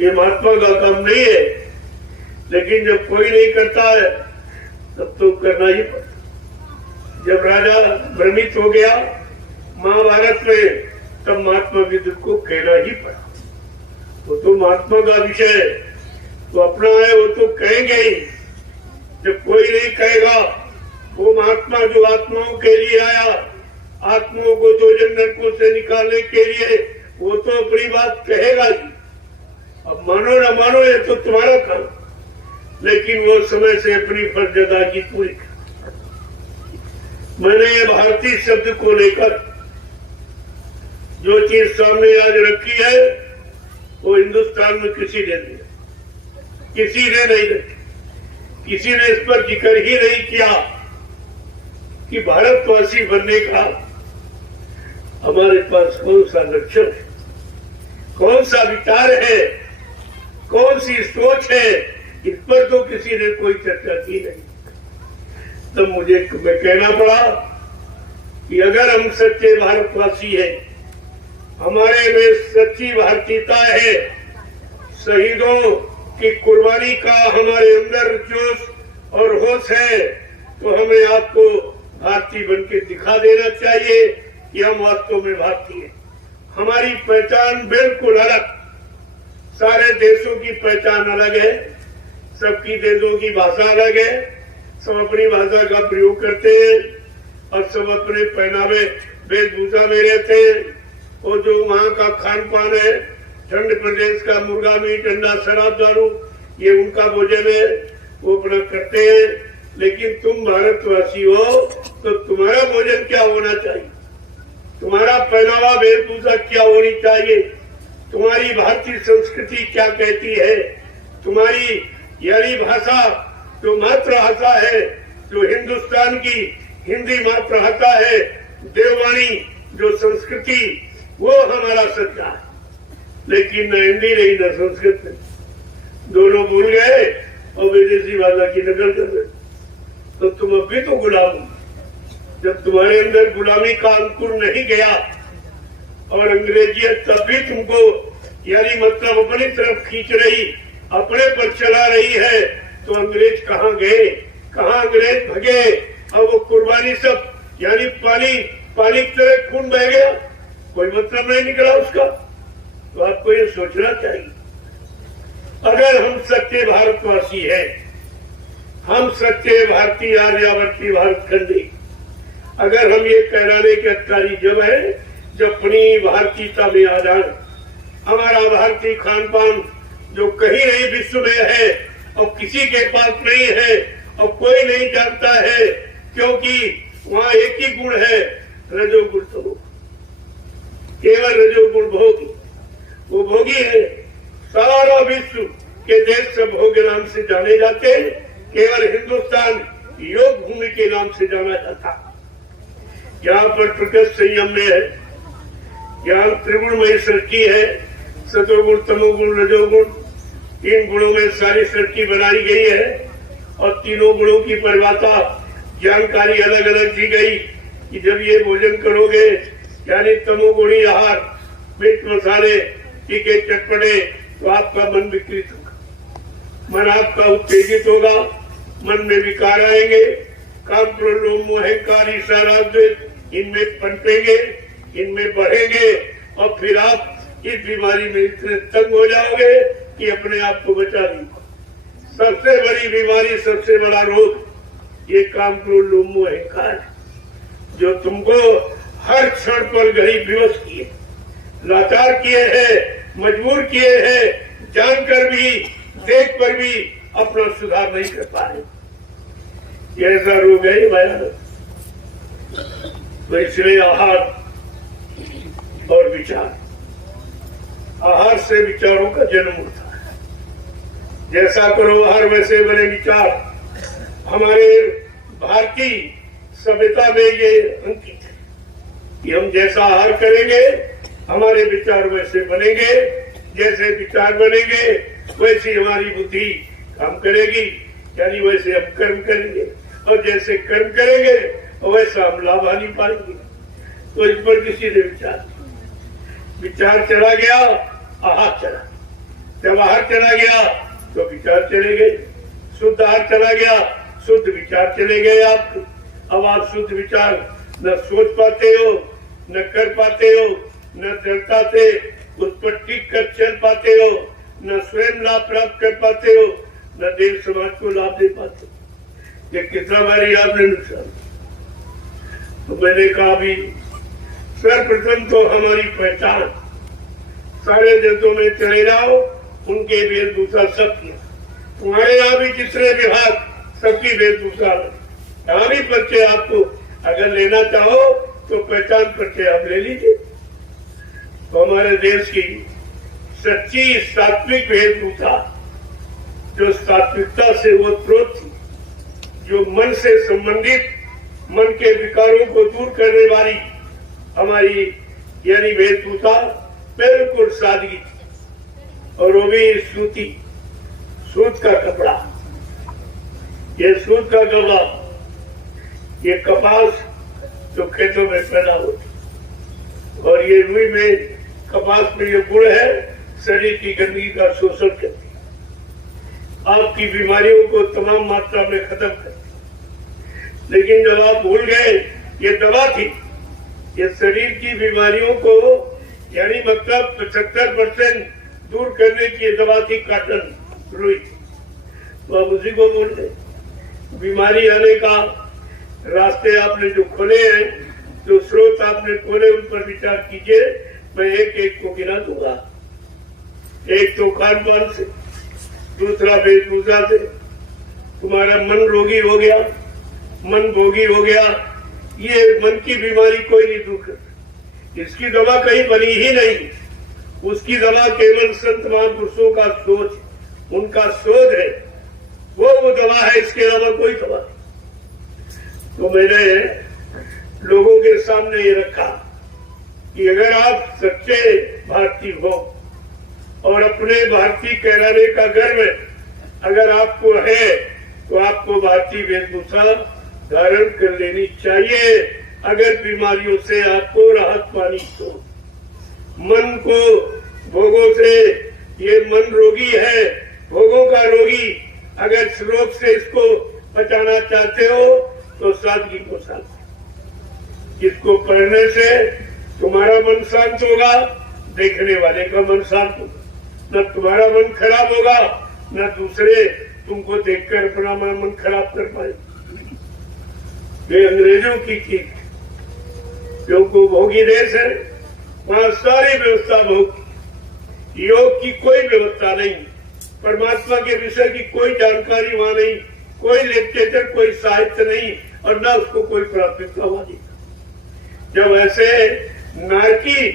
ये महात्मा का काम नहीं है। लेकिन जब कोई नहीं करता है तब तो करना ही पड़ता। जब राजा भ्रमित हो गया महाभारत में, तब महात्मा विदुर को कहना ही पड़ा। वो तो महात्मा का विषय है, तो अपना है, वो तो कहेंगे ही। जब कोई नहीं कहेगा, वो महात्मा जो आत्माओं के लिए आया, आत्माओं को दो नरकों से निकालने के लिए, वो तो अपनी बात कहेगा ही। अब मानो न मानो ये तो तुम्हारा काम, लेकिन वो समय से अपनी फर्ज अदायगी पूरी कर। मैंने ये भारतीय शब्द को लेकर जो चीज सामने आज रखी है, वो हिंदुस्तान में किसी ने नहीं, किसी ने नहीं रखी, किसी ने इस पर जिक्र ही नहीं किया कि भारतवासी बनने का हमारे पास कौन सा लक्षण है, कौन सा विचार है, कौन सी सोच है, इस पर तो किसी ने कोई चर्चा की नहीं। तब मुझे कहना पड़ा कि अगर हम सच्चे भारतवासी हैं, हमारे में सच्ची भारतीयता है, शहीदों की कुर्बानी का हमारे अंदर जोश और होश है, तो हमें आपको भारतीय बन के दिखा देना चाहिए कि हम वास्तव में भारतीय हैं। हमारी पहचान बिल्कुल अलग, सारे देशों की पहचान अलग है, सबकी देशों की भाषा अलग है, सब अपनी भाषा का प्रयोग करते हैं और सब अपने पहनावे वेशभूषा में रहते हैं। और जो वहाँ का खान पान है, ठंड प्रदेश का मुर्गा मीट, अंडा, शराब, दारू, ये उनका भोजन है, वो अपना करते हैं। लेकिन तुम भारतवासी हो तो तुम्हारा भोजन क्या होना चाहिए, तुम्हारा पहनावा वेशभूषा क्या होनी चाहिए, तुम्हारी भारतीय संस्कृति क्या कहती है, तुम्हारी यानी भाषा जो मातृभाषा है, जो हिंदुस्तान की हिंदी मातृभाषा है, देववाणी जो संस्कृति, वो हमारा सच्चा है। लेकिन न हिंदी रही न संस्कृत में, दोनों भूल गए और विदेशी भाषा की नकल कर रहे। तो तुम अभी तो गुलाम हो। जब तुम्हारे अंदर गुलामी का अंकुर नहीं गया और अंग्रेजियत तब भी तुमको यानी मतलब अपनी तरफ खींच रही, अपने पर चला रही है, तो अंग्रेज कहाँ गए, कहाँ अंग्रेज भगे, और वो कुर्बानी सब यानी पानी की तरह खून बह गया, कोई मतलब नहीं निकला उसका। तो आपको ये सोचना चाहिए, अगर हम सच्चे भारतवासी हैं, हम सच्चे भारतीय आर्यावर्ती भारतखंडी, अगर हम ये कहलाने के अधिकारी जब है जब अपनी भारतीयता में आ जाए, हमारा भारतीय खान पान जो कहीं नहीं विश्व में है और किसी के पास नहीं है और कोई नहीं जानता है, क्योंकि वहाँ एक ही गुण है, रजोगुण तमोगुण, केवल रजोगुण भोगी, वो भोगी है। सारा विश्व के देश सब भोग नाम से जाने जाते हैं, केवल हिंदुस्तान योग भूमि के नाम से जाना जाता। यहाँ पर प्रकृति संयम में है, यहाँ त्रिगुणमयी सृष्टि है, सतोगुण तमोगुण रजोगुण, तीन गुणों में सारी सृष्टि बनाई गई है और तीनों गुणों की परिभाषा जानकारी अलग अलग दी गई कि जब ये भोजन करोगे यानी तमोगुणी आहार, मिर्च मसाले, तीखे चटपटे, तो आपका मन विकृत होगा, मन आपका उत्तेजित होगा, मन में विकार आएंगे, काम, क्रोध, लोभ, मोह, अहंकार, ईर्ष्या, राग, द्वेष इनमें पनपेंगे, इनमें बढ़ेंगे और फिर आप इस बीमारी में इतने तंग हो जाओगे कि अपने आप को बचा नहीं। सबसे बड़ी बीमारी, सबसे बड़ा रोग ये काम, क्रोध, लोभ, मोह, अहंकार है, जो तुमको हर क्षण पर गरीब विवश किए, लाचार किए हैं, मजबूर किए हैं, जानकर भी देख कर भी अपना सुधार नहीं कर पा रहे। ये ऐसा रोग है भयानक। तो इसलिए आहार और विचार, आहार से विचारों का जन्म होता है। जैसा करो आहार वैसे बने विचार, हमारे भारतीय सभ्यता में ये अंकित है कि हम जैसा आहार करेंगे हमारे विचार वैसे बनेंगे, जैसे विचार बनेंगे वैसी हमारी बुद्धि काम करेगी, यानी वैसे हम कर्म करेंगे और जैसे कर्म करेंगे वैसा हम लाभ हानि पाएंगे। तो इस पर किसी ने विचार चला गया, आहार चला, जब आहार चला गया तो विचार चले गए, शुद्ध आहार चला गया, शुद्ध विचार चले गए। आप अब आप शुद्ध विचार न सोच पाते हो, न कर पाते हो, न दृढ़ता से उस पर टिक कर चल पाते हो, न स्वयं लाभ प्राप्त कर पाते हो, न देश समाज को लाभ दे पाते हो। ये कितना बारी आपने नुकसान। तो मैंने कहा भी सर्वप्रथम तो हमारी पहचान, सारे देशों में चले जाओ, उनके वेशभूषा सबकी, तुम्हारे यहाँ भी जितने विभाग सबकी वेशभूषा, यहाँ भी पर्चे आपको अगर लेना चाहो तो पहचान पर्चे आप ले लीजिए। तो हमारे देश की सच्ची सात्विक वेशभूषा, जो सात्विकता से वो प्रोत थी, जो मन से संबंधित मन के विकारों को दूर करने वाली हमारी यानी वेशभूषा बिल्कुल सादगी और वो भी सूती सूत का कपड़ा। ये सूत का कपड़ा, ये कपास जो खेतों में पैदा होती और ये रुई में कपास में ये गुण है शरीर की गंदगी का शोषण करती, आपकी बीमारियों को तमाम मात्रा में खत्म करती। लेकिन जब आप भूल गए ये दवा थी, ये शरीर की बीमारियों को यानी मतलब 75% दूर करने की ये दवा थी कॉटन रुई। तो आप उसी को भूल गए। बीमारी आने का रास्ते आपने जो खोले हैं, जो स्रोत आपने खोले, उन पर विचार कीजिए। मैं एक एक को गिना दूंगा। एक तो खान पान से, दूसरा वेशभूषा से। तुम्हारा मन रोगी हो गया, मन भोगी हो गया। ये मन की बीमारी कोई नहीं दूर कर, इसकी दवा कहीं बनी ही नहीं। उसकी दवा केवल संत महापुरुषों का सोच, उनका शोध है, वो दवा है, इसके अलावा कोई दवा नहीं। तो मैंने लोगों के सामने ये रखा कि अगर आप सच्चे भारतीय हो और अपने भारतीय कहलाने का गर्व अगर आपको है, तो आपको भारतीय वेशभूषा धारण कर लेनी चाहिए। अगर बीमारियों से आपको राहत पानी तो मन को भोगों से, ये मन रोगी है, भोगों का रोगी। अगर इस रोग से इसको बचाना चाहते हो तो सादगी को साथ, इसको पढ़ने से तुम्हारा मन शांत होगा, देखने वाले का मन शांत होगा। न तुम्हारा मन खराब होगा, न दूसरे तुमको देखकर अपना मन खराब कर पाए। ये अंग्रेजों की चीज, क्योंकि भोगी देश है, वहां सारी व्यवस्था भोग, योग की कोई व्यवस्था नहीं, परमात्मा के विषय की कोई जानकारी वहां नहीं, कोई लिटरेचर, कोई साहित्य नहीं, और न उसको कोई प्राथमिकता वहां नहीं। जब ऐसे नारकी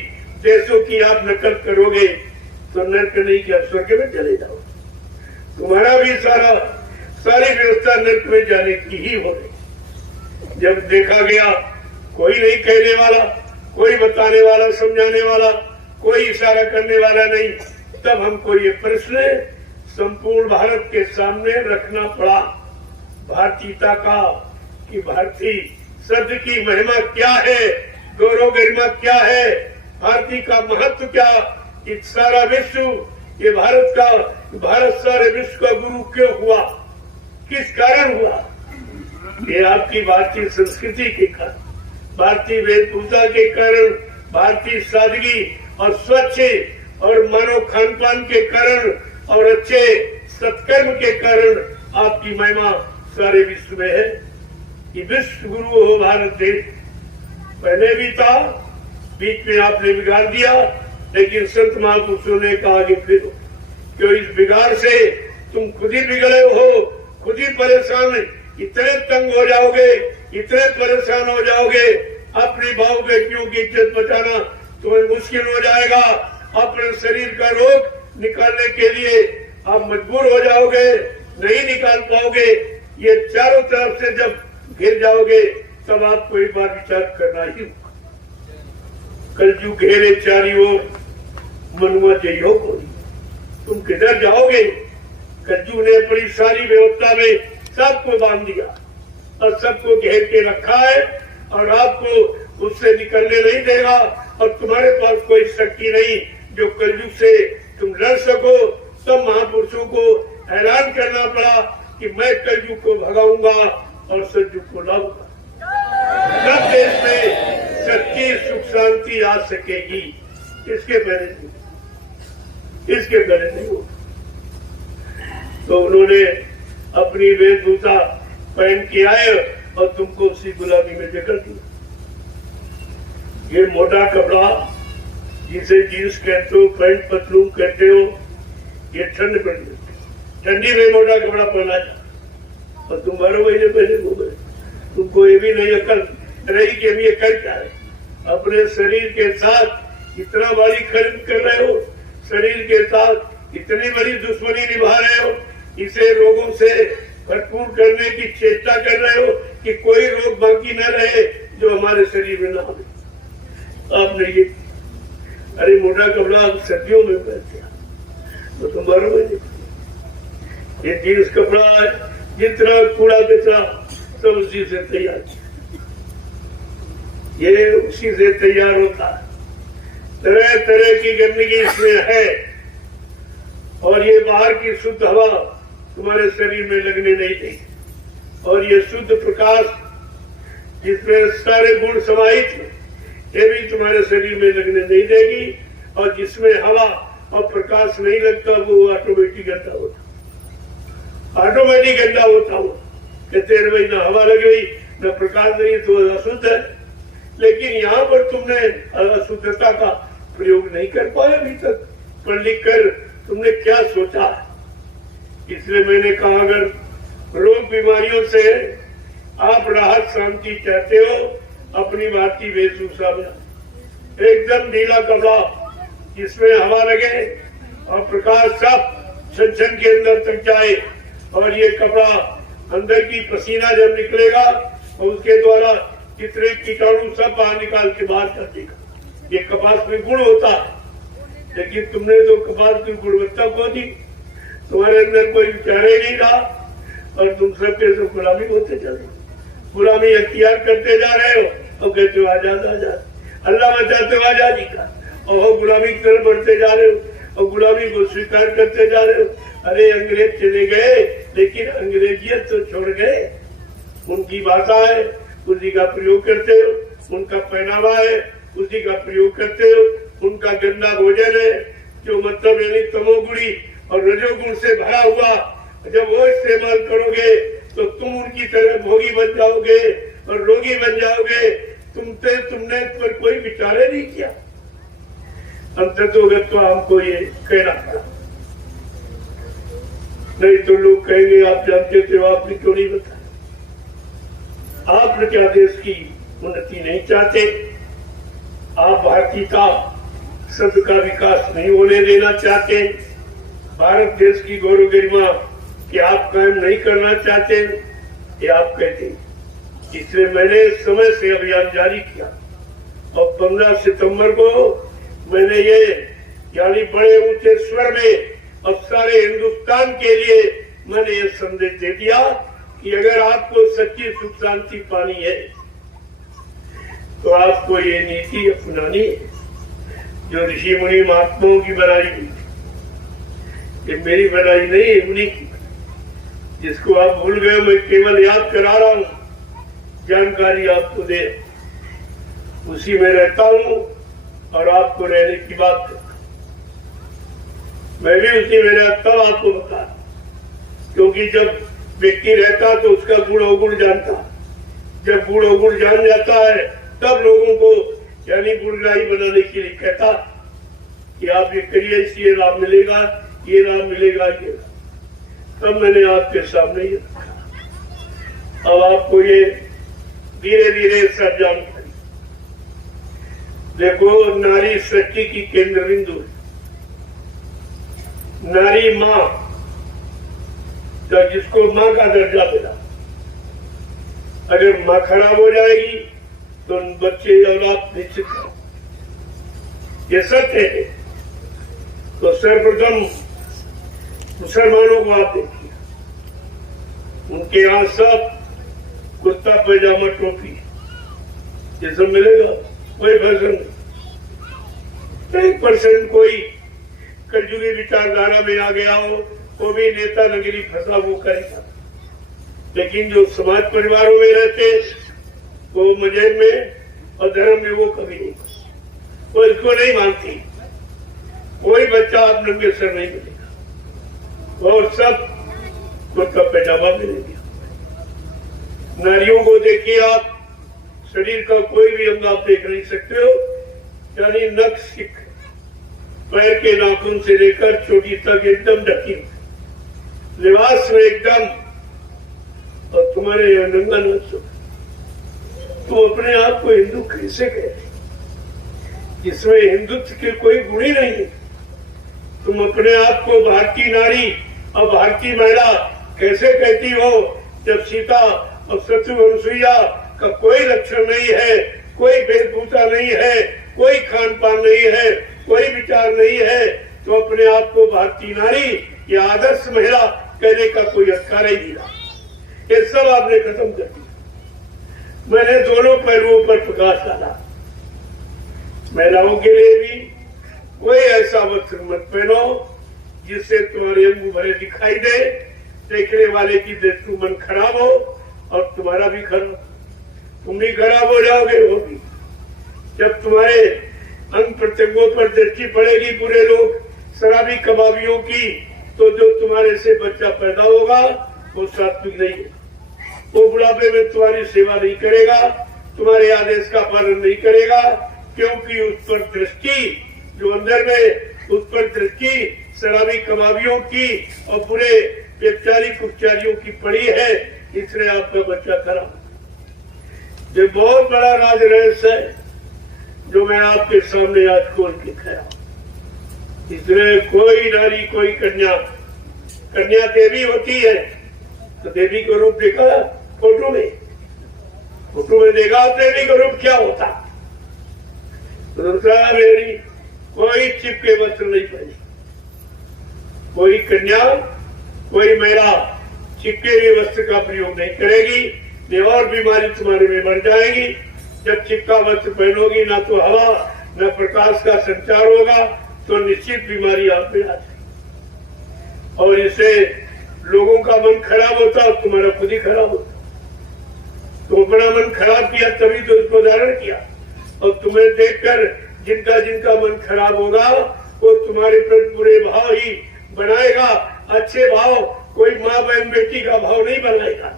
देशों की आप नकल करोगे तो नर्क नहीं क्या स्वर्ग में चले जाओ। तुम्हारा भी सारी व्यवस्था नर्क में जाने की ही हो गई। जब देखा गया कोई नहीं कहने वाला, कोई बताने वाला, समझाने वाला, कोई इशारा करने वाला नहीं, तब हमको ये प्रश्न संपूर्ण भारत के सामने रखना पड़ा भारतीयता का, कि भारतीय शब्द की महिमा क्या है, गौरव गरिमा क्या है, भारतीय का महत्व क्या। इस सारा विश्व, ये भारत सारे विश्व का गुरु क्यों हुआ, किस कारण हुआ? ये आपकी भारतीय संस्कृति के कारण, भारतीय वेशभूषा के कारण, भारतीय सादगी और स्वच्छ और मानव खान पान के कारण और अच्छे सत्कर्म के कारण आपकी महिमा सारे विश्व में है। कि विश्व गुरु हो भारत देश, पहले भी था, बीच में आपने बिगाड़ दिया, लेकिन संत महापुरुषों ने कहा कि फिर क्यों इस बिगाड़ से तुम खुद ही बिगड़े हो, खुद ही परेशान, इतने तंग हो जाओगे, इतने परेशान हो जाओगे, अपनी भाव बेटियों की इज्जत बचाना तुम्हें मुश्किल हो जाएगा। अपने शरीर का रोग निकालने के लिए आप मजबूर हो जाओगे, नहीं निकाल पाओगे। ये चारों तरफ से जब घिर जाओगे तब आपको एक बार विचार करना ही होगा। कलयुग घेरे चारी ओर, मनुआ जइयो को, तुम किधर जाओगे? कलयुग ने अपनी सारी व्यवस्था में सबको बांध दिया और सबको घेर के रखा है, और आपको उससे निकलने नहीं देगा, और तुम्हारे पास कोई शक्ति नहीं जो कलयुग से तुम लड़ सको। तब महापुरुषों को ऐलान करना पड़ा कि मैं कलयुग को भगाऊंगा और सतयुग को लाऊंगा। तब देश में सच्ची सुख शांति आ सकेगी। इसके पहले नहीं हो। तो उन्होंने अपनी वेशभूषा पहन के आए और तुमको उसी गुलामी में जकड़ दिया। ये मोटा कपड़ा जिसे जींस कहते हो, पैंट पतलून कहते हो, ये ठंड पड़ी, ठंडी में मोटा कपड़ा पहना जाए और तुम 12 महीने पहले घूमे। तुमको ये भी नहीं अकल रही कि ये कर क्या है। अपने शरीर के साथ इतना बड़ी खरीद कर रहे हो, शरीर के साथ इतनी बड़ी दुश्मनी निभा रहे हो, इसे रोगों से भरपूर करने की चेष्टा कर रहे हो, कि कोई रोग बाकी न रहे जो हमारे शरीर में ना हो। आपने ये अरे मोटा कपड़ा सर्दियों में पहनते तो तुम्हारे में ये जीन्स कपड़ा है, जितना कूड़ा कचरा सब उसी से तैयार, ये उसी से तैयार होता है। तरह तरह की गंदगी इसमें है और ये बाहर की शुद्ध हवा तुम्हारे शरीर में लगने नहीं देगी। और ये शुद्ध प्रकाश जिसमें सारे गुण समाहित हैं ये भी तुम्हारे शरीर में लगने नहीं देगी। और जिसमें हवा और प्रकाश नहीं लगता वो ऑटोमेटिक गंदा होता, ऑटोमेटिक गंदा होता वो। कहते हैं भाई ना हवा लग गई न प्रकाश नहीं तो अशुद्ध है। लेकिन यहाँ पर तुमने अशुद्धता का प्रयोग नहीं कर पाए अभी तक। पढ़ लिख कर तुमने क्या सोचा? इसलिए मैंने कहा अगर रोग बीमारियों से आप राहत शांति चाहते हो, अपनी भारतीय वेशभूषा में एकदम ढीला कपड़ा जिसमें हवा लगे और प्रकाश सब छन के अंदर तक जाए। और ये कपड़ा अंदर की पसीना जब निकलेगा और उसके द्वारा जितने कीटाणु सब बाहर निकाल के बाहर कर देगा। ये कपास में गुण होता है, लेकिन तुमने तो कपास की गुणवत्ता को दी, तुम्हारे अंदर कोई विचार ही नहीं रहा और तुम सबके सब गुलामी होते जा रहे हो, गुलामी अख्तियार करते जा रहे हो और कहते हो आजाद आजाद, अल्लाह बचाते हो आजादी का, और गुलामी की तरफ बढ़ते जा रहे हो और गुलामी को स्वीकार करते जा रहे हो। अरे अंग्रेज चले गए लेकिन अंग्रेजियत तो छोड़ गए, उनकी भाषा है उसी का प्रयोग करते हो, उनका पहनावा है उसी का प्रयोग करते हो, उनका गंदा भोजन है जो मतलब यानी तमोगुणी और रजोगुण से भरा हुआ, जब वो इस्तेमाल करोगे तो तुम उनकी तरह भोगी बन जाओगे और रोगी बन जाओगे। तुमने इस पर कोई विचार नहीं किया। अंततोगत तो हमको ये कहना पड़ा, नहीं तो लोग कहेंगे आप जानते थे आपने क्यों नहीं बताया। आप क्या देश की उन्नति नहीं चाहते? आप भारतीयता शब्द का विकास नहीं होने देना चाहते? भारत देश की गौरव गरिमा कि आप कायम नहीं करना चाहते? ये आप कहते हैं। इसलिए मैंने समय से अभियान जारी किया और 15 सितंबर को मैंने ये यानी बड़े ऊंचे स्वर में और सारे हिंदुस्तान के लिए मैंने ये संदेश दे दिया कि अगर आपको सच्ची सुख शांति पानी है तो आपको ये नीति अपनानी है जो ऋषि मुनि महात्माओं की बनाई हुई। ये मेरी बनाई नहीं है, उन्हीं की। जिसको आप भूल गए मैं केवल याद करा रहा हूं, जानकारी आपको दे, उसी में रहता हूं और आपको रहने की बात करता। मैं भी उसी में रहता हूं, आपको बता, क्योंकि जब व्यक्ति रहता तो उसका गुण अवगुण जानता, जब गुण अवगुण जान जाता है तब लोगों को यानी गुणग्राही बनाने के लिए कहता कि आप ये करिए इसलिए लाभ मिलेगा, ये लाभ मिलेगा, ये तब मैंने आपके सामने ये रखा। अब आपको ये धीरे धीरे सब जानकारी। देखो नारी सृष्टि की केंद्र बिंदु है। नारी माँ, तो जिसको माँ का दर्जा मिला, अगर माँ खराब हो जाएगी तो बच्चे औलाद निश्चित है, ये सत्य है। तो सर्वप्रथम मुसलमानों को आप देखिए, उनके यहाँ सब कुर्ता पैजामा टोपी ये सब मिलेगा, कोई फैशन नहीं। 1% कोई कलयुगी विचारधारा में आ गया हो वो भी नेता नगरी फंसा वो करेगा, लेकिन जो समाज परिवारों में रहते वो मजहब में और धर्म में वो कभी नहीं, वो इसको नहीं मानती। कोई बच्चा आप नंगे सर नहीं मिलेगा और सब कुर्ता पैजामा मिलेगा। नारियों को देखिए आप, शरीर का कोई भी अंग आप देख नहीं सकते हो, यानी नख सिख पैर के नाखून से लेकर चोटी तक एकदम ढकी, लिबास में एकदम, और तुम्हारे यहाँ नंगा नक्श। तुम अपने आप को हिंदू कैसे कहते? इसमें हिंदुत्व के कोई गुण ही नहीं है। तुम अपने आप को भारतीय नारी और भारतीय महिला कैसे कहती हो जब सीता और शत्रु अनुसुईया का कोई लक्षण नहीं है, कोई वेशभूषा नहीं है, कोई खान पान नहीं है, कोई विचार नहीं है, तो अपने आप को भारतीय नारी या आदर्श महिला कहने का कोई अधिकार ही नहीं। ये सब आपने खत्म कर दिया। मैंने दोनों पहलुओं पर प्रकाश डाला। महिलाओं के लिए भी कोई ऐसा वस्त्र मत पहनो जिससे तुम्हारे अंग भरे दिखाई दे, देखने वाले की दृष्टि मन खराब हो और तुम्हारा भी खराब, तुम भी खराब हो जाओगे। वो भी जब तुम्हारे अंग प्रत्यंगों पर दृष्टि पड़ेगी बुरे लोग शराबी कबाबियों की, तो जो तुम्हारे से बच्चा पैदा होगा वो सात्विक नहीं है, वो बुढ़ापे में तुम्हारी सेवा नहीं करेगा, तुम्हारे आदेश का पालन नहीं करेगा, क्योंकि उस पर दृष्टि जो अंदर में, उस पर दृष्टि शराबी कबाबियों की और बुरे व्यभिचारी कुचारियों की पड़ी है, इसलिए आपका बच्चा खराब। ये बहुत बड़ा राज रहस्य है जो मैं आपके सामने आज खोल के खाया। इसलिए कोई नारी, कोई कन्या, कन्या देवी होती है तो देवी का रूप देखा फोटो में, फोटो में देखा देवी का रूप क्या होता। दूसरा, मेरी कोई चिपके वस्त्र नहीं पहनी, कोई कन्या, कोई महिला चिपके हुए वस्त्र का प्रयोग नहीं करेगी, ये और बीमारी तुम्हारे में बढ़ जाएगी। जब चिपका वस्त्र पहनोगी ना तो हवा न प्रकाश का संचार होगा, तो निश्चित बीमारी आप में आ जाएगी और इससे लोगों का मन खराब होता और तुम्हारा खुद ही खराब होता। तो अपना मन खराब किया तभी तो उसको धारण किया, और तुम्हें देखकर जिनका जिनका मन खराब होगा वो तुम्हारे प्रति बुरे भाव ही बनाएगा, अच्छे भाव, कोई माँ बहन बेटी का भाव नहीं बनाएगा।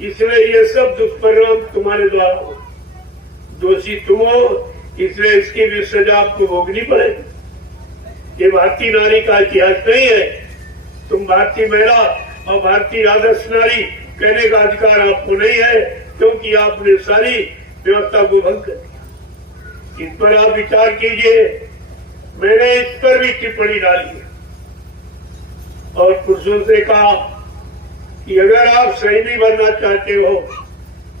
इसलिए ये सब दुष्परिणाम तुम्हारे द्वारा हो, दोषी तुम हो, इसलिए इसकी भी सजा आपको भोगनी पड़ेगी। ये भारतीय नारी का इतिहास नहीं है। तुम भारतीय महिला और भारतीय आदर्श नारी कहने का अधिकार आपको नहीं है, क्योंकि आपने सारी व्यवस्था को भंग कर दिया। इस पर आप विचार कीजिए। मैंने इस पर भी टिप्पणी डाली है और पुरुषों से कहा कि अगर आप सैनी बनना चाहते हो,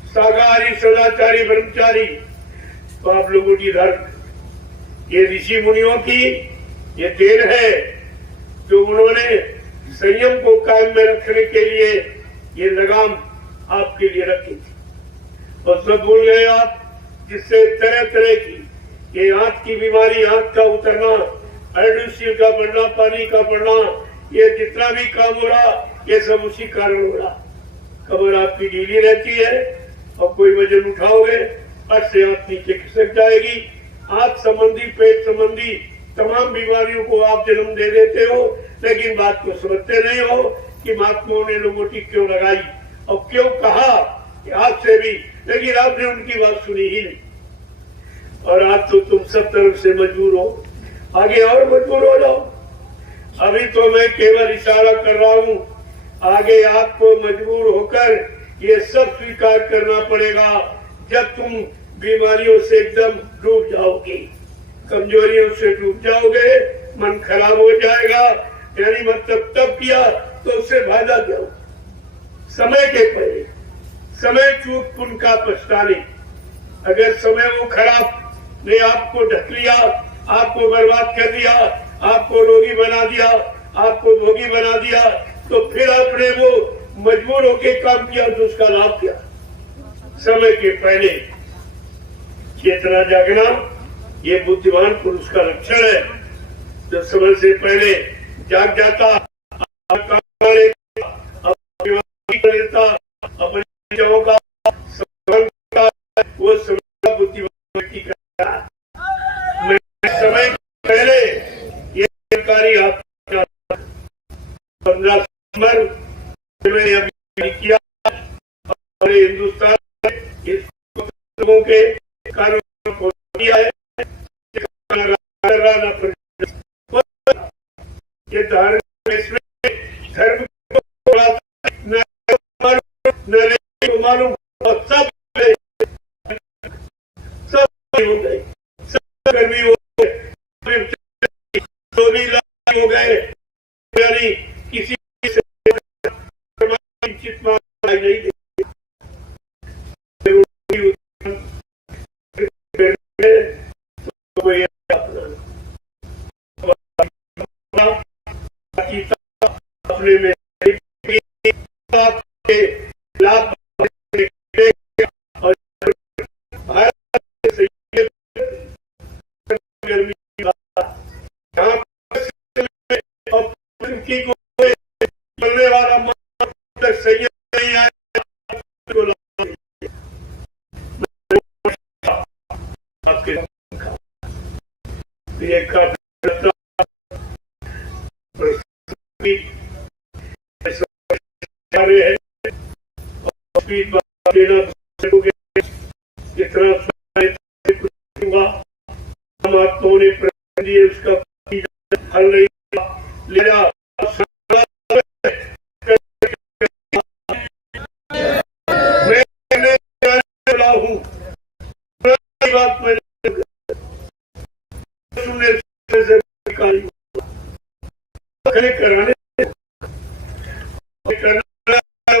शाकाहारी सदाचारी ब्रह्मचारी, तो आप लोगों की धर्म, ये ऋषि मुनियों की ये देन है जो उन्होंने संयम को कायम में रखने के लिए ये लगाम आपके लिए रखी थी। और सब भूल गए आप, जिससे तरह तरह की ये आंख की बीमारी, आंख का उतरना, हाइड्रोसील का बढ़ना, पानी का बढ़ना, ये जितना भी काम हो रहा ये सब उसी कारण हो रहा। कमर आपकी ढीली रहती है और कोई वजन उठाओगे फट से आंख नीचे खिसक जाएगी। आंख संबंधी, पेट संबंधी तमाम बीमारियों को आप जन्म दे देते हो, लेकिन बात को समझते नहीं हो कि महात्माओं ने लोगोटी क्यों लगाई और क्यों कहा कि आज से भी, लेकिन आपने उनकी बात सुनी ही नहीं। और आज तो तुम सब तरफ से मजबूर हो, आगे और मजबूर हो जाओ। अभी तो मैं केवल इशारा कर रहा हूं, आगे आपको मजबूर होकर ये सब स्वीकार करना पड़ेगा जब तुम बीमारियों से एकदम डूब जाओगे, कमजोरियों से डूब जाओगे, मन खराब हो जाएगा। यानी मतलब तब किया तो उससे फायदा क्या हो? समय के पहले समय चूक पुण्य का पछताने। अगर समय वो खराब ने आपको ढक लिया, आपको बर्बाद कर दिया, आपको रोगी बना दिया, आपको भोगी बना दिया, तो फिर आपने वो मजबूर होके काम किया तो उसका लाभ क्या? समय के पहले चेतना जागना ये बुद्धिमान पुरुष का लक्षण है, जो समय से पहले जाग जाता, अपने विचारों का वो समय बुद्धिमान व्यक्ति का समय पहले ये जानकारी आप 15 सितंबर मैंने अभी किया और हिंदुस्तान इस लोगों के कानून को किया है। ये धर्म को मालूम और सब हो गए, सब गर्मी हो गए, तो भी हो गए, यानी किसी से नहीं आपके लाभ और भारत से गर्मी की बोलने वाला तक सही नहीं आया आपके ये जितना हम आपको ने दिए उसका हल नहीं लिया बात मैंने सुनने से कराने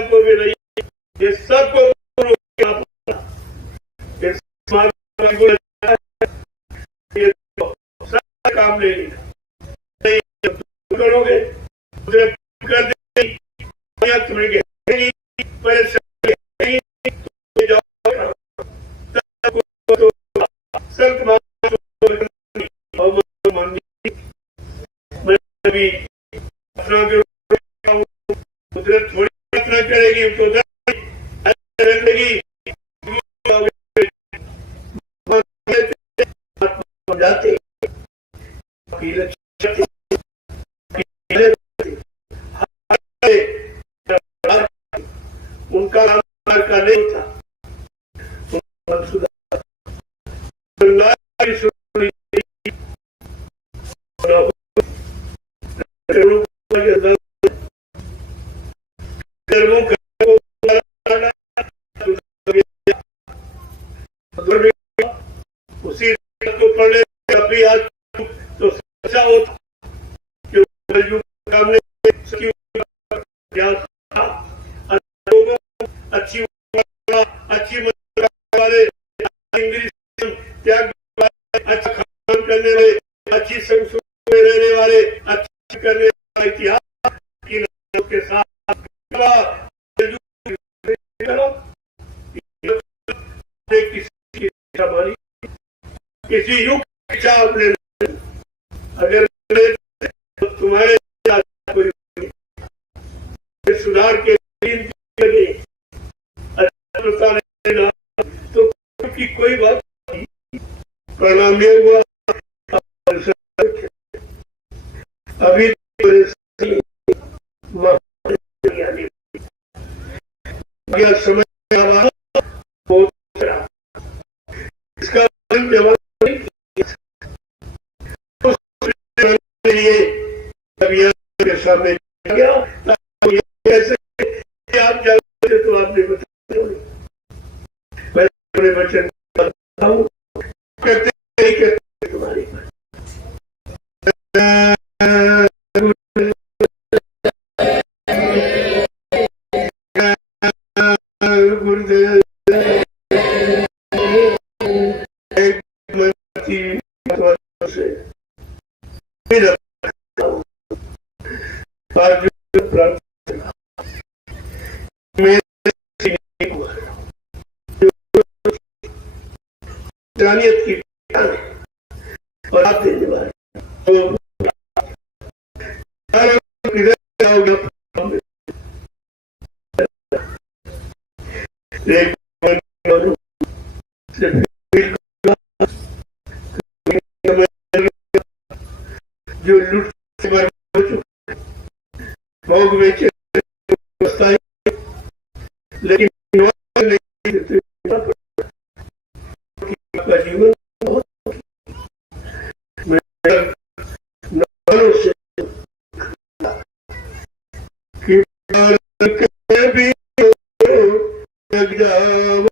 को भी नहीं ये सबको सब काम नहीं करोगे कर देंगे भी अपना थोड़ी यात्रा करेगी तो रहेगी जाते उनका का नहीं था उसी को पढ़ने अभी आज तो अच्छा होता सामने अच्छी अच्छी वाले इंग्लिश त्याग अच्छा खान करने वाले अच्छी संस्कृति में रहने वाले अच्छी करने वाले इतिहास के साथ किसी युग की इच्छा अपने अगर तुम्हारे कोई सुधार के अच्छा तो की कोई बात प्रणाम हुआ अभी समय इसका जवाब के सामने गया कैसे आप जानते तो आपने बताया मैं अपने वचन करते तुम्हारी गुरुदेव जानियत की और आप देने वाले जो लुट भोग बेचे लेकिन आपका जीवन भी लग जाओ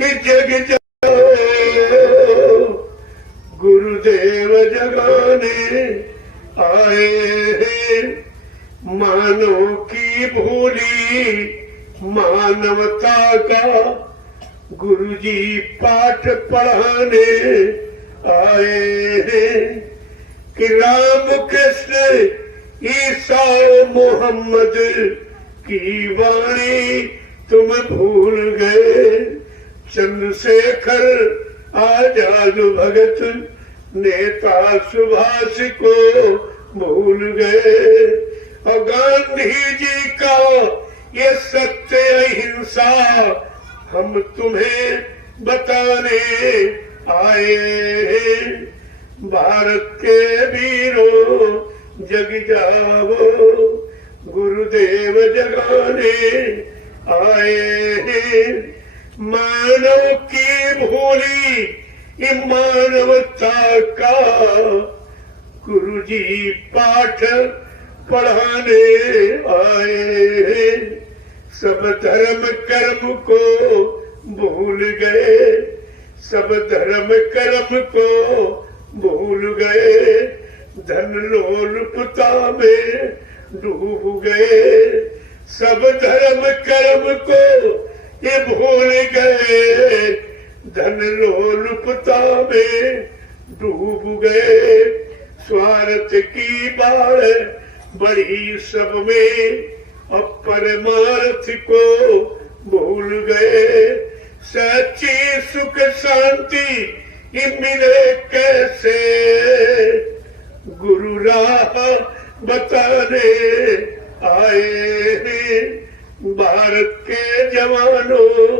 कि जग जाओ गुरुदेव जगाने आए हैं। मानव की भूली मानवता का गुरुजी पाठ पढ़ाने आए हैं। कि राम कृष्ण ईसा मोहम्मद की वाणी तुम भूल गए। चंद्रशेखर आजाद भगत नेता सुभाष को भूल गए। और गांधी जी का ये सत्य अहिंसा हम तुम्हें बताने आए हैं। भारत के वीरों जग जाओ गुरुदेव जगाने आए हैं। मानव की भूली मानवता का गुरुजी पाठ पढ़ाने आए हैं। सब धर्म कर्म को भूल गए। सब धर्म कर्म को भूल गए। धन लोलुपता में डूब गए। सब धर्म कर्म को ये भूल गए। धन लोलुपता में डूब गए। स्वार्थ की बाढ़ बढ़ी सब में और परमार्थ को भूल गए। सच्ची सुख शांति ये मिले कैसे गुरु राह बताने आए हैं। भारत के जवानों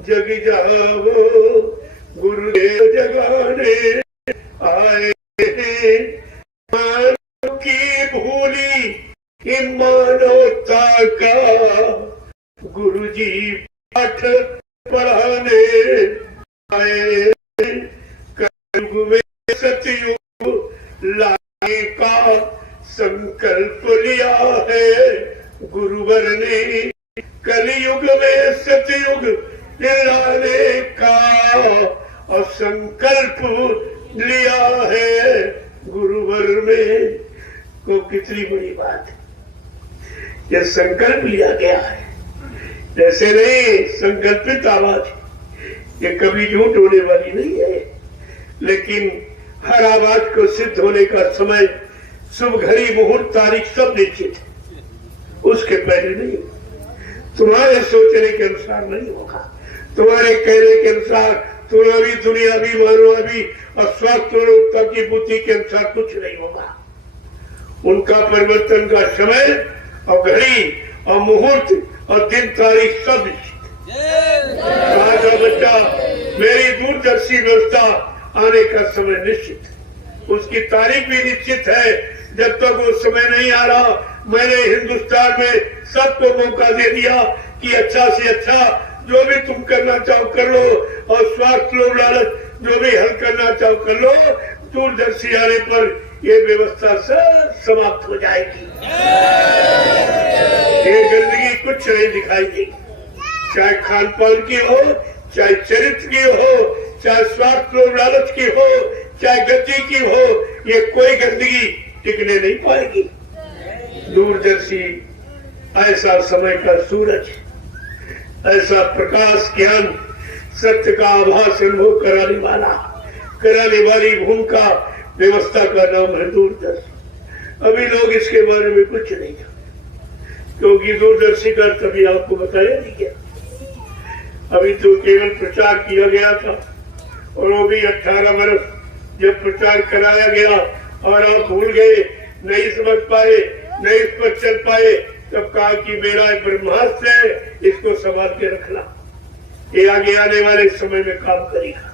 जग जाओ गुरुदेव जगाने आए हैं। मानव की भूली मानवता का गुरुजी पाठ पढ़ाने आए। कलयुग में सतयुग लाने का संकल्प लिया है गुरुवर ने। कलयुग में सतयुग लाने का और संकल्प लिया है गुरुवर में। को कितनी बड़ी बात है, यह संकल्प लिया गया है। जैसे नहीं संकल्पित आवाज, ये कभी झूठ होने वाली नहीं है। लेकिन हर आवाज को सिद्ध होने का समय, शुभ घड़ी, मुहूर्त, तारीख सब निश्चित है। उसके पहले नहीं, तुम्हारे सोचने के अनुसार नहीं होगा। तुम्हारे कहने के अनुसार, तुम्हारी दुनियावी मानवावी और स्वास्थ्य रोगता की बुद्धि के अनुसार कुछ नहीं होगा। उनका परिवर्तन का समय और घड़ी और मुहूर्त और दिन तारीख सब निश्चित है। का बच्चा मेरी दूरदर्शी व्यवस्था आने का समय निश्चित है। उसकी तारीख भी निश्चित है। जब तक वो समय नहीं आ रहा, मैंने हिंदुस्तान में सबको मौका दे दिया कि अच्छा से अच्छा जो भी तुम करना चाहो कर लो, और स्वास्थ्य लोभ लालच जो भी हल करना चाहो कर लो। दूरदर्शी आने पर ये व्यवस्था सब समाप्त हो जाएगी। ये गंदगी कुछ नहीं दिखाई देगी, चाहे खान पान की हो, चाहे चरित्र की हो, चाहे स्वास्थ्य लोभ लालच की हो, चाहे गति की हो। ये कोई गंदगी टिकने नहीं पाएगी। दूरदर्शी ऐसा समय का सूरज, ऐसा प्रकाश ज्ञान सत्य का आभास अनुभव कराने वाली भूमिका व्यवस्था का नाम है दूरदर्शी। अभी लोग इसके बारे में कुछ नहीं जानते, क्योंकि दूरदर्शी का तभी आपको बताया नहीं गया। अभी तो केवल प्रचार किया गया था, और वो भी 18 वर्ष जब प्रचार कराया गया और आप भूल गए, नहीं समझ पाए, नहीं इस पर चल पाए, तब कहा कि मेरा ब्रह्मास्त्र है, इसको संभाल के रखना, ये आगे आने वाले समय में काम करेगा।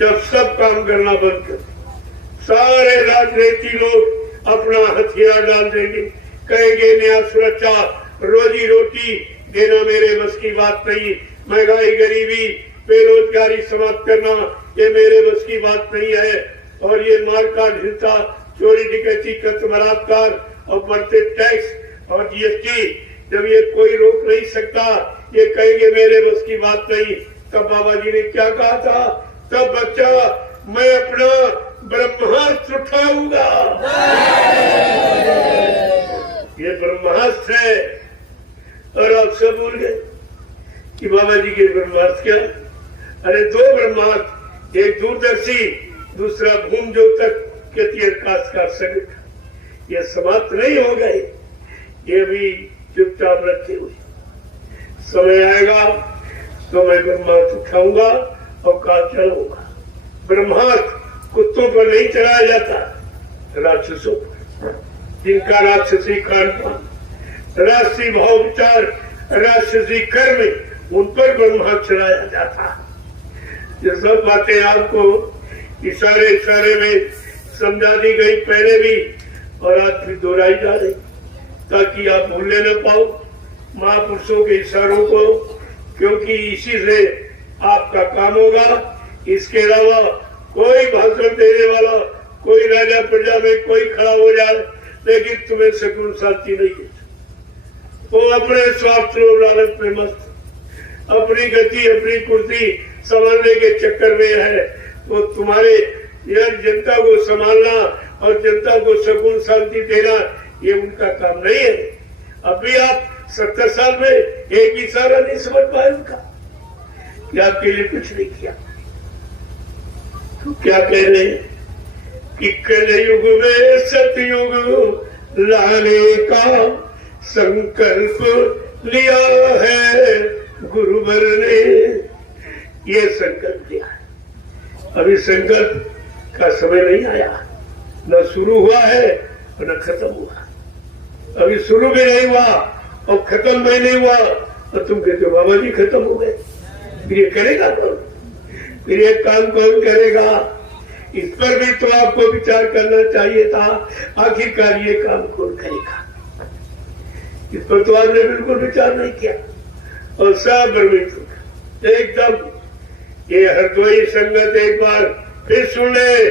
जब सब काम करना बंद कर, सारे राजनीति लोग अपना हथियार डाल देंगे, कहेंगे न्याय सुरक्षा रोजी रोटी देना मेरे बस की बात नहीं, महंगाई गरीबी बेरोजगारी समाप्त करना ये मेरे बस की बात नहीं है। और ये मारकाट हिंसा चोरी डकैती कत्ल बलात्कार और बढ़ते टैक्स और जीएसटी, जब ये कोई रोक नहीं सकता, ये कहेंगे मेरे बस की बात नहीं, तब बाबा जी ने क्या कहा था? तब बच्चा मैं अपना ब्रह्मास्त्र उठाऊंगा। ये ब्रह्मास्त्र है। और आप सब भूल गए कि बाबा जी के ब्रह्मास्त्र क्या? अरे दो ब्रह्मास्त्र, एक दूरदर्शी, दूसरा भूम ज्योतक के तीरकाशकार संगठन। ये समाप्त नहीं हो गए, ये भी चुपचाप रखे हुए। समय आएगा तो मैं ब्रह्मास्त्र उठाऊंगा और काम चलाऊंगा। ब्रह्मास्त्र कुत्तों पर नहीं चलाया जाता, राक्षसों पर, जिनका राक्षसी खान पान, राष्ट्रीय भाव विचार, राक्षसी कर्म, उन पर ब्रह्मास्त्र चलाया जाता। ये सब बातें आपको इशारे इशारे में समझा दी गई पहले भी, और आज भी दोहराई जा रही, ताकि आप भूलने न पाओ महापुरुषों के इशारों को, क्योंकि इसी से आपका काम होगा। इसके अलावा कोई भाषण देने वाला, कोई राजा प्रजा में कोई खड़ा हो जाए, लेकिन तुम्हें सुकून शांति नहीं है। वो अपने स्वार्थ लालच में मस्त, अपनी गति अपनी कुर्सी संभालने के चक्कर में है। वो तुम्हारे यार जनता को संभालना और जनता को सुकून शांति देना, ये उनका काम नहीं है। अभी आप 70 साल में एक इशारा नहीं समझ पाए उनका कि आपके लिए कुछ नहीं किया। तो क्या कह रहे हैं कि कलयुग में सतयुग लाने का संकल्प लिया है गुरुवर ने। ये संकल्प लिया है। अभी संकल्प का समय नहीं आया, न शुरू हुआ है और न खत्म हुआ। अभी शुरू भी नहीं हुआ और खत्म भी नहीं हुआ, और तुम कहते हो बाबा जी खत्म हो गए। फिर ये करेगा कौन? फिर ये काम कौन करेगा? इस पर भी तो आपको विचार करना चाहिए था। आखिरकार ये काम कौन करेगा? इस पर तो आपने बिल्कुल विचार नहीं किया और सब भ्रमित एकदम। ये हरदोई संगत एक बार फिर सुन ले,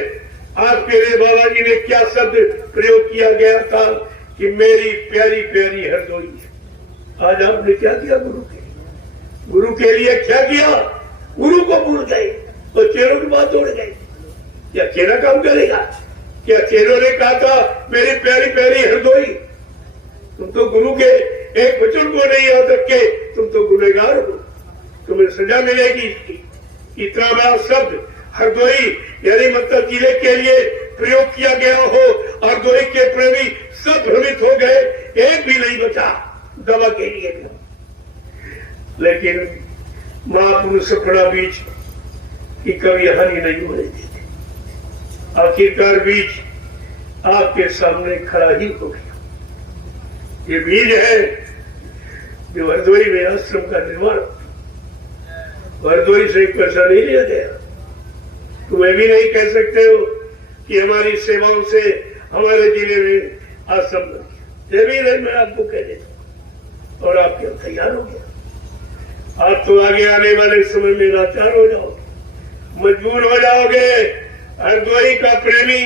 आपके लिए बाबा जी ने क्या शब्द प्रयोग किया गया था कि मेरी प्यारी प्यारी हरदोई। आज आपने क्या किया गुरु के लिए? गुरु के लिए क्या किया? गुरु को भूल गए और चेरों की बात जोड़ गए। क्या चेरा काम करेगा? क्या चेरों ने कहा था मेरी प्यारी प्यारी हरदोई? तुम तो गुरु के एक वचन को नहीं याद रखे, तुम तो गुनहगार हो, तुम्हें सजा मिलेगी इसकी। इतना बड़ा शब्द हरदोई यानी मतलब जिले के लिए प्रयोग किया गया हो, हरदोई के प्रेमी सब भ्रमित हो गए, एक भी नहीं बचा दवा के लिए। लेकिन महापुरुष अपना बीज की कभी हानि नहीं होने देते। आखिरकार बीज आपके सामने खड़ा ही हो गया। ये बीज है जो हरदोई में आश्रम का निर्माण। हरदोई से पैसा नहीं लिया गया। तुम भी नहीं कह सकते हो कि हमारी सेवाओं से हमारे जिले में आश्रम बन गया। ये भी नहीं, मैं आपको कह देता। और आप क्या तैयार हो गया? आप तो आगे आने वाले समय में लाचार हो जाओगे, मजबूर हो जाओगे। हरदोई का प्रेमी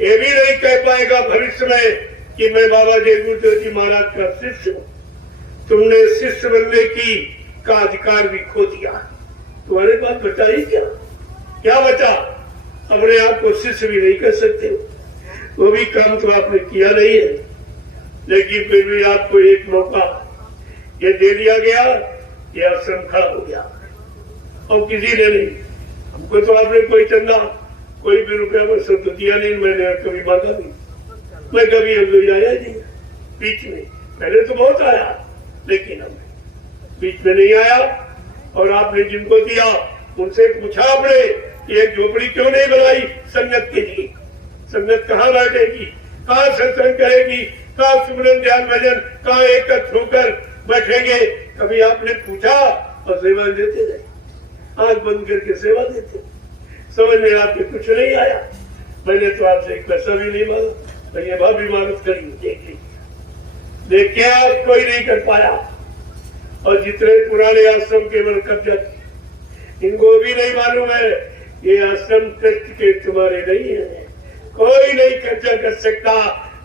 ये भी नहीं कह पाएगा भविष्य में कि मैं बाबा जय गुरुदेव जी महाराज का शिष्य हूं। तुमने शिष्य बनने की का अधिकार भी खो दिया। तुम्हारे पास बचा ही क्या? क्या बचा? अपने आप को शिष्य भी नहीं कर सकते हो। वो भी काम तो आपने किया नहीं है, लेकिन फिर भी आपको एक मौका ये दे दिया गया, ये आश्रम खड़ा हो गया और किसी ने नहीं। हमको तो आपने कोई चंदा कोई भी रुपया वैसे तो दिया नहीं, मैंने कभी मांगा नहीं। मैं कभी हरदोई आया नहीं बीच में। पहले तो बहुत आया, लेकिन अब बीच में नहीं आया। और आपने जिनको दिया उनसे पूछा आपने कि एक झोपड़ी क्यों नहीं बनाई संगत के लिए? संगत कहाँ बैठेगी, कहाँ सत्संग करेगी, कहाँ सुमरन ध्यान भजन, कहाँ एकत्र होकर बैठेंगे? कभी आपने पूछा? और सेवा देते रहे, आंख बंद करके सेवा देते। समझ में आपके कुछ नहीं आया। मैंने तो आपसे एक पैसा भी नहीं मांगा, तो ये भाभी मानत करी देख लीजिए। देखिए आप कोई नहीं कर पाया। और जितने पुराने आश्रम केवल कब्जा, इनको भी नहीं मालूम है ये आश्रम ट्रस्ट के तुम्हारे नहीं है। कोई नहीं कब्जा कर सकता,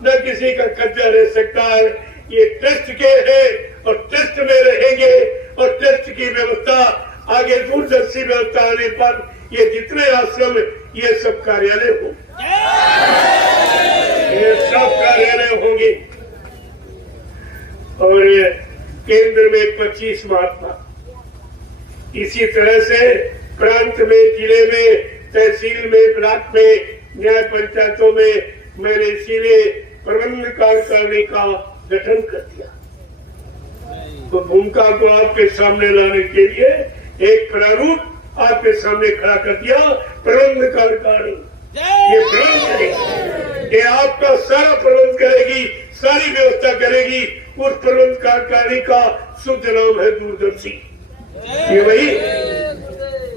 न किसी का कब्जा रह सकता है। ये ट्रस्ट के है और ट्रस्ट में रहेंगे और ट्रस्ट की व्यवस्था आगे दूरदर्शी व्यवस्था आने पर ये जितने आश्रम ये सब कार्यालय होंगे, ये सब कार्यालय होंगे। और केंद्र में 25 महात्मा, इसी तरह से प्रांत में, जिले में, तहसील में, ब्लॉक में, न्याय पंचायतों में मैंने इसीलिए प्रबंध कार्यकारिणी का गठन कर दिया। तो भूमिका को आपके सामने लाने के लिए एक प्रारूप आपके सामने खड़ा कर दिया। प्रबंध कार्यकारिणी ये प्रबंध करेगी, ये आपका सारा प्रबंध करेगी, सारी व्यवस्था करेगी। उस प्रबंध कार्यकारिणी का शुद्ध नाम है दूरदर्शी। ये वही,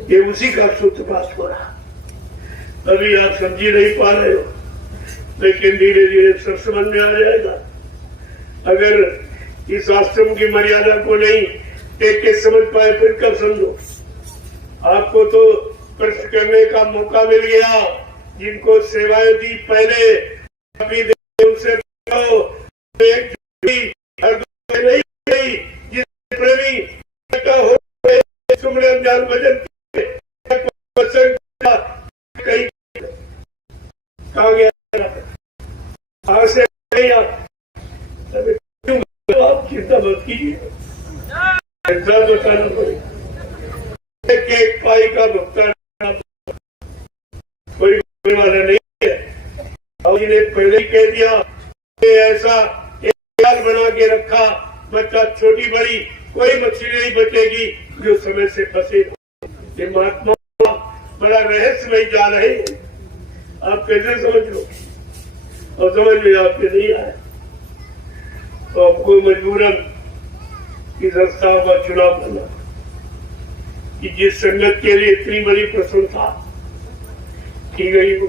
ये उसी का सूत्रपात हो रहा। अभी आप समझी नहीं पा रहे हो, लेकिन धीरे धीरे सब समझ में आ जाएगा। अगर इस आश्रम की मर्यादा को नहीं देख के समझ पाए फिर कब समझो। आपको तो प्रश्न करने का मौका मिल गया। जिनको सेवाएं दी पहले, अभी उनसे नहीं गई, जिस प्रेमी हो सुमरन जान भजन कहीं कहा गया से आप चिंता मत कीजिए, ऐसा बताना पड़ेगा। एक पाई का भुगतान कोई वाला नहीं है। और इन्हें पहले ही कह दिया, ऐसा एक जाल बना के रखा, बच्चा छोटी बड़ी कोई मछली नहीं बचेगी जो समय से फंसे। ये महात्मा बड़ा रहस्यमय जाल है, आप कैसे समझ लो? और समझ में आपके नहीं आया तो आपको मजबूरन इस संस्था का चुनाव करना कि जिस संगत के लिए इतनी बड़ी प्रशंसा की गई हो,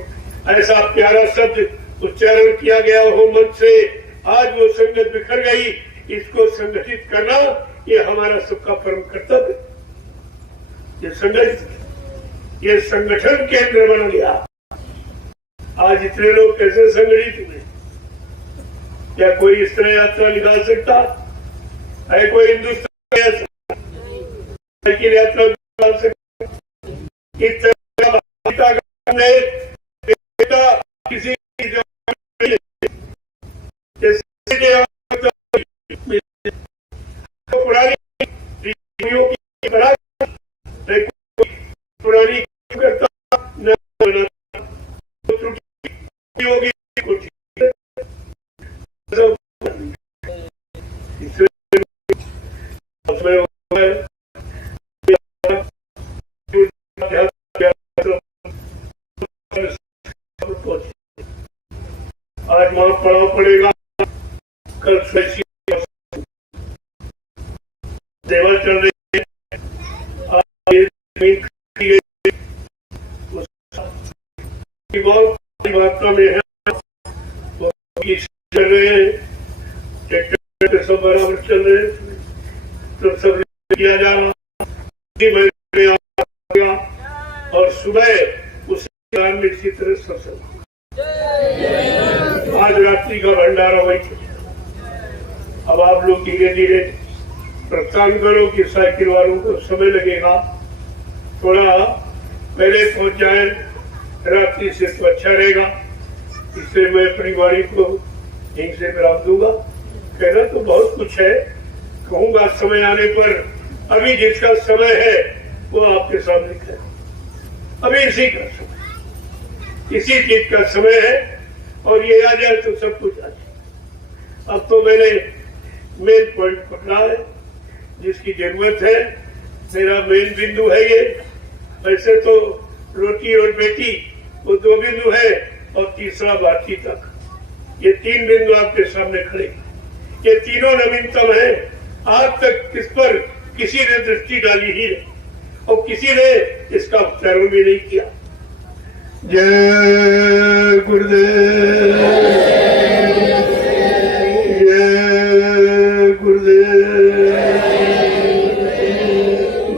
ऐसा प्यारा शब्द उच्चारण किया गया हो मन से, आज वो संगत बिखर गई। इसको संगठित करना ये हमारा सबका परम कर्तव्य। ये संगठन केंद्र बन गया। आज इतने लोग कैसे संगठित हुए? क्या कोई इस तरह यात्रा निकाल सकता है? कोई हिंदुस्तान की यात्रा निकाल सकता? इस तरह किसी पुरानी पुरानी करता न होगी कुछ आज वहां पढ़ना पड़ेगा। कल सेवा चल रही है, मात्रा में है, चल रहे हैं, ट्रैक्टर सब बराबर चल रहे हैं, तो सब किया जा रहा। और सुबह उसी में इसी तरह सत्संग, आज रात्रि का भंडारा वही। अब आप लोग धीरे धीरे प्रस्थान करो कि साइकिल वालों को समय लगेगा, थोड़ा पहले पहुंच जाए रात्रि से तो अच्छा रहेगा। इसलिए मैं अपनी वाणी को यहीं से विराम दूंगा। कहना तो बहुत कुछ है, कहूंगा समय आने पर। अभी जिसका समय है वो आपके सामने है। अभी इसी का समय, इसी चीज का समय है, और ये आ जाए तो सब कुछ आ जाए। अब तो मैंने मेन पॉइंट पकड़ा है, जिसकी जरूरत है। मेरा मेन बिंदु है ये। वैसे तो रोटी और बेटी वो 2 बिंदु है, और तीसरा बातचीत तक। ये 3 बिंदु आपके सामने खड़े। ये तीनों नवीनतम है। आज तक इस पर किसी ने दृष्टि डाली ही नहीं, और किसी ने इसका उच्चारण भी नहीं किया। जय गुरुदेव, जय गुरुदेव,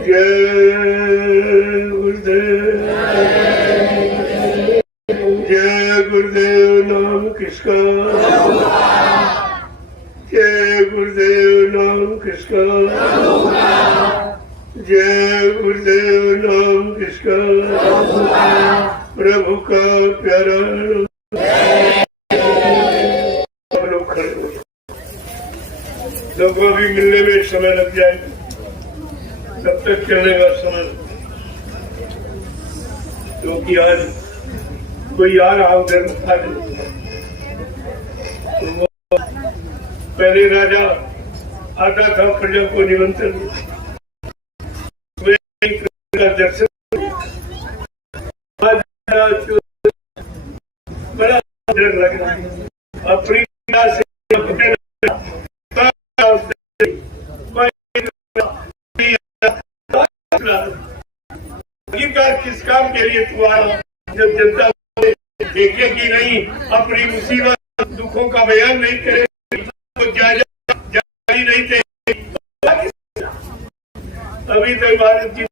जय गुरुदेव, जय गुरुदेव। नाम किसका? जय गुरुदेव। नाम किसका? जय गुरुदेव नाम किसका, प्रभु का प्यारा। सब लोग खड़े हो, सबको भी मिलने में समय लग जाएगा, तब तक चलने का समय, क्योंकि आज कोई आ रहा उधर था। तो पहले राजा आता था प्रजा को निमंत्रण, दर्शन बड़ा डर लग रहा है अपनी से किस काम के लिए तू आया, जब जनता देखेगी नहीं, अपनी मुसीबत दुखों का बयान नहीं करे, तो जारी नहीं देगी। अभी तक भारत की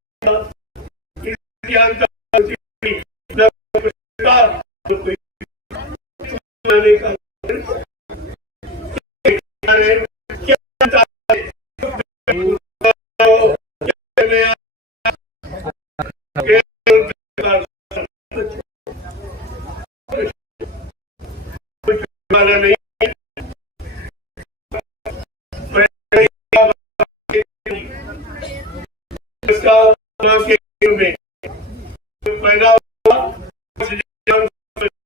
नहीं पैदा हुआ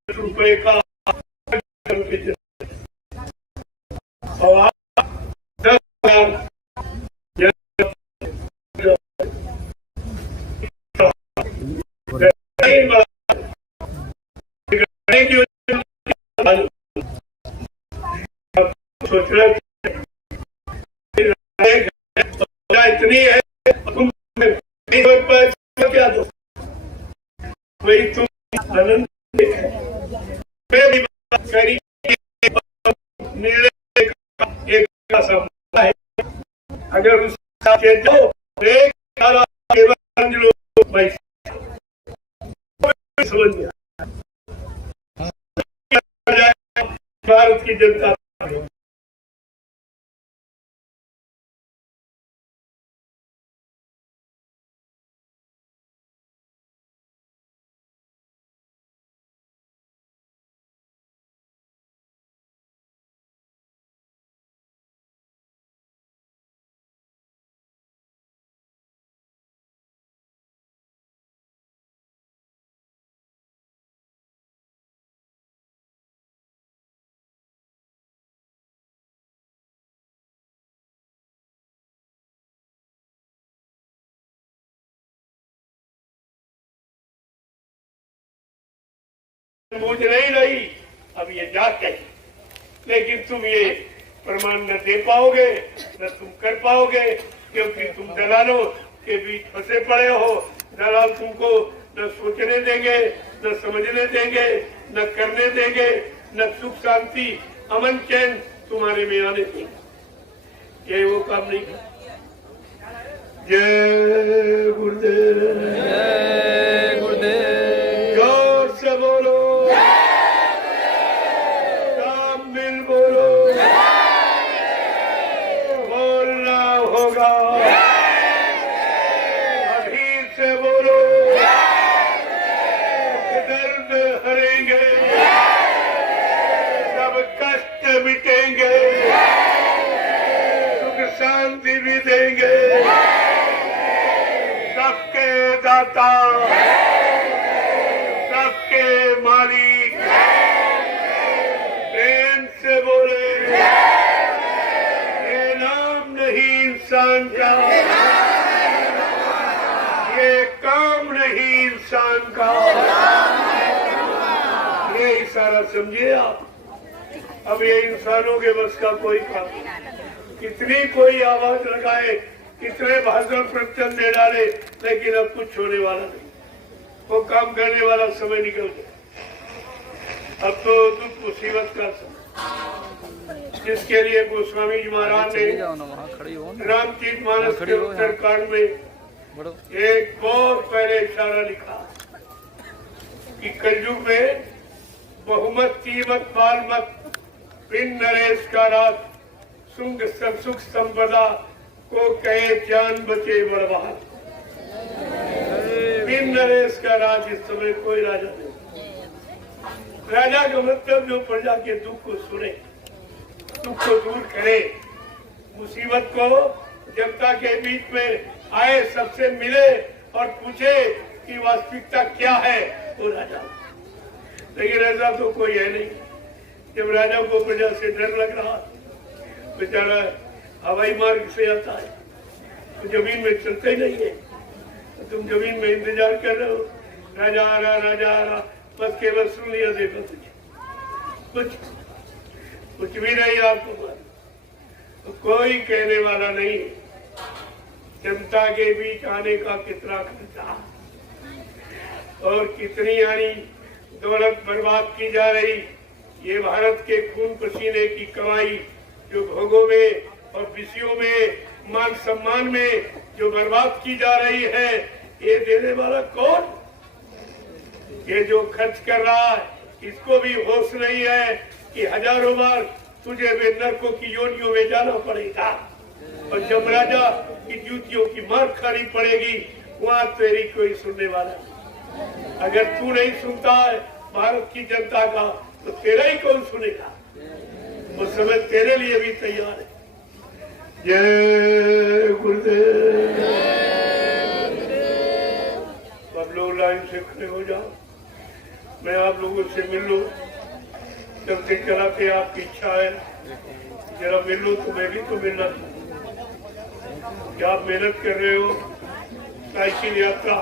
रुपए का और 10,000 सोच रहे इतनी है, तुम क्या दो वही तुम आनंद करी एक है। अगर उसका समझ गया भारत की जनता। बूझ नहीं रही, अब ये जाते, लेकिन तुम ये प्रमाण न दे पाओगे, न तुम कर पाओगे, क्योंकि तुम दलालों के बीच फंसे पड़े हो। दलाल तुमको न सोचने देंगे, न समझने देंगे, न करने देंगे, न सुख शांति अमन चैन तुम्हारे में आने देंगे। ये वो काम नहीं कर। जय गुरुदेव, जय गुरुदेव, जोर से बोलो, बोलो, बोलना होगा, अभी से बोलो, दर्द हरेंगे, सब कष्ट मिटेंगे, सुख शांति भी देंगे, सबके दाता, सबके मालिक, प्रेम से बोले, ये नाम नहीं इंसान का, ये काम नहीं इंसान का, ये इशारा समझिए आप। अब ये इंसानों के बस का कोई काम, कितनी कोई आवाज लगाए, कितने भाषण प्रवचन दे डाले, लेकिन अब कुछ होने वाला नहीं, वो काम करने वाला समय निकल गया। अब तो दुख मुसीबत का समय, जिसके लिए गोस्वामी जी महाराज ने रामचरित मानस के उत्तरकांड में एक बहुत पहले इशारा लिखा कि कलयुग में बहुमत कीमत बाल मत बिन नरेश का रात सुख संपदा को कहे जान बचे बर्बाद। नरेश का राज इस समय कोई राजा नहीं। राजा का मतलब जो प्रजा के दुख को सुने, दुख को दूर करे, मुसीबत को जनता के बीच में आए, सबसे मिले और पूछे कि वास्तविकता क्या है, वो राजा। लेकिन ऐसा तो कोई है नहीं। जब राजा को प्रजा से डर लग रहा, बेचारा हवाई मार्ग से आता है, तो जमीन में चलते ही नहीं है, तो तुम जमीन में इंतजार कर रहे हो, राजा आ रहा, बस केवल सुन लिया, देखो कुछ भी नहीं आपको, तो कोई कहने वाला नहीं। जनता के बीच आने का कितना खर्चा और कितनी यानी दौलत बर्बाद की जा रही, ये भारत के खून पसीने की कमाई जो भोगों में और विषयों में, मान सम्मान में जो बर्बाद की जा रही है, ये देने वाला कौन? ये जो खर्च कर रहा है, इसको भी होश नहीं है कि हजारों बार तुझे वे नरकों की योनियों में जाना पड़ेगा और जब राजा की जूतियों की मार खानी पड़ेगी, वहाँ तेरी कोई सुनने वाला नहीं। अगर तू नहीं सुनता है भारत की जनता का, तो तेरा ही कौन सुनेगा? उस समय तेरे लिए भी तैयार है। जय गुरुदेव। सब लोग लाइन से खड़े हो जाओ, मैं आप लोगों से मिल लूं। चलते चलाते आपकी इच्छा है जरा मिल लो, तो मैं भी तो मिलना क्या आप मेहनत कर रहे हो। साइकिल यात्रा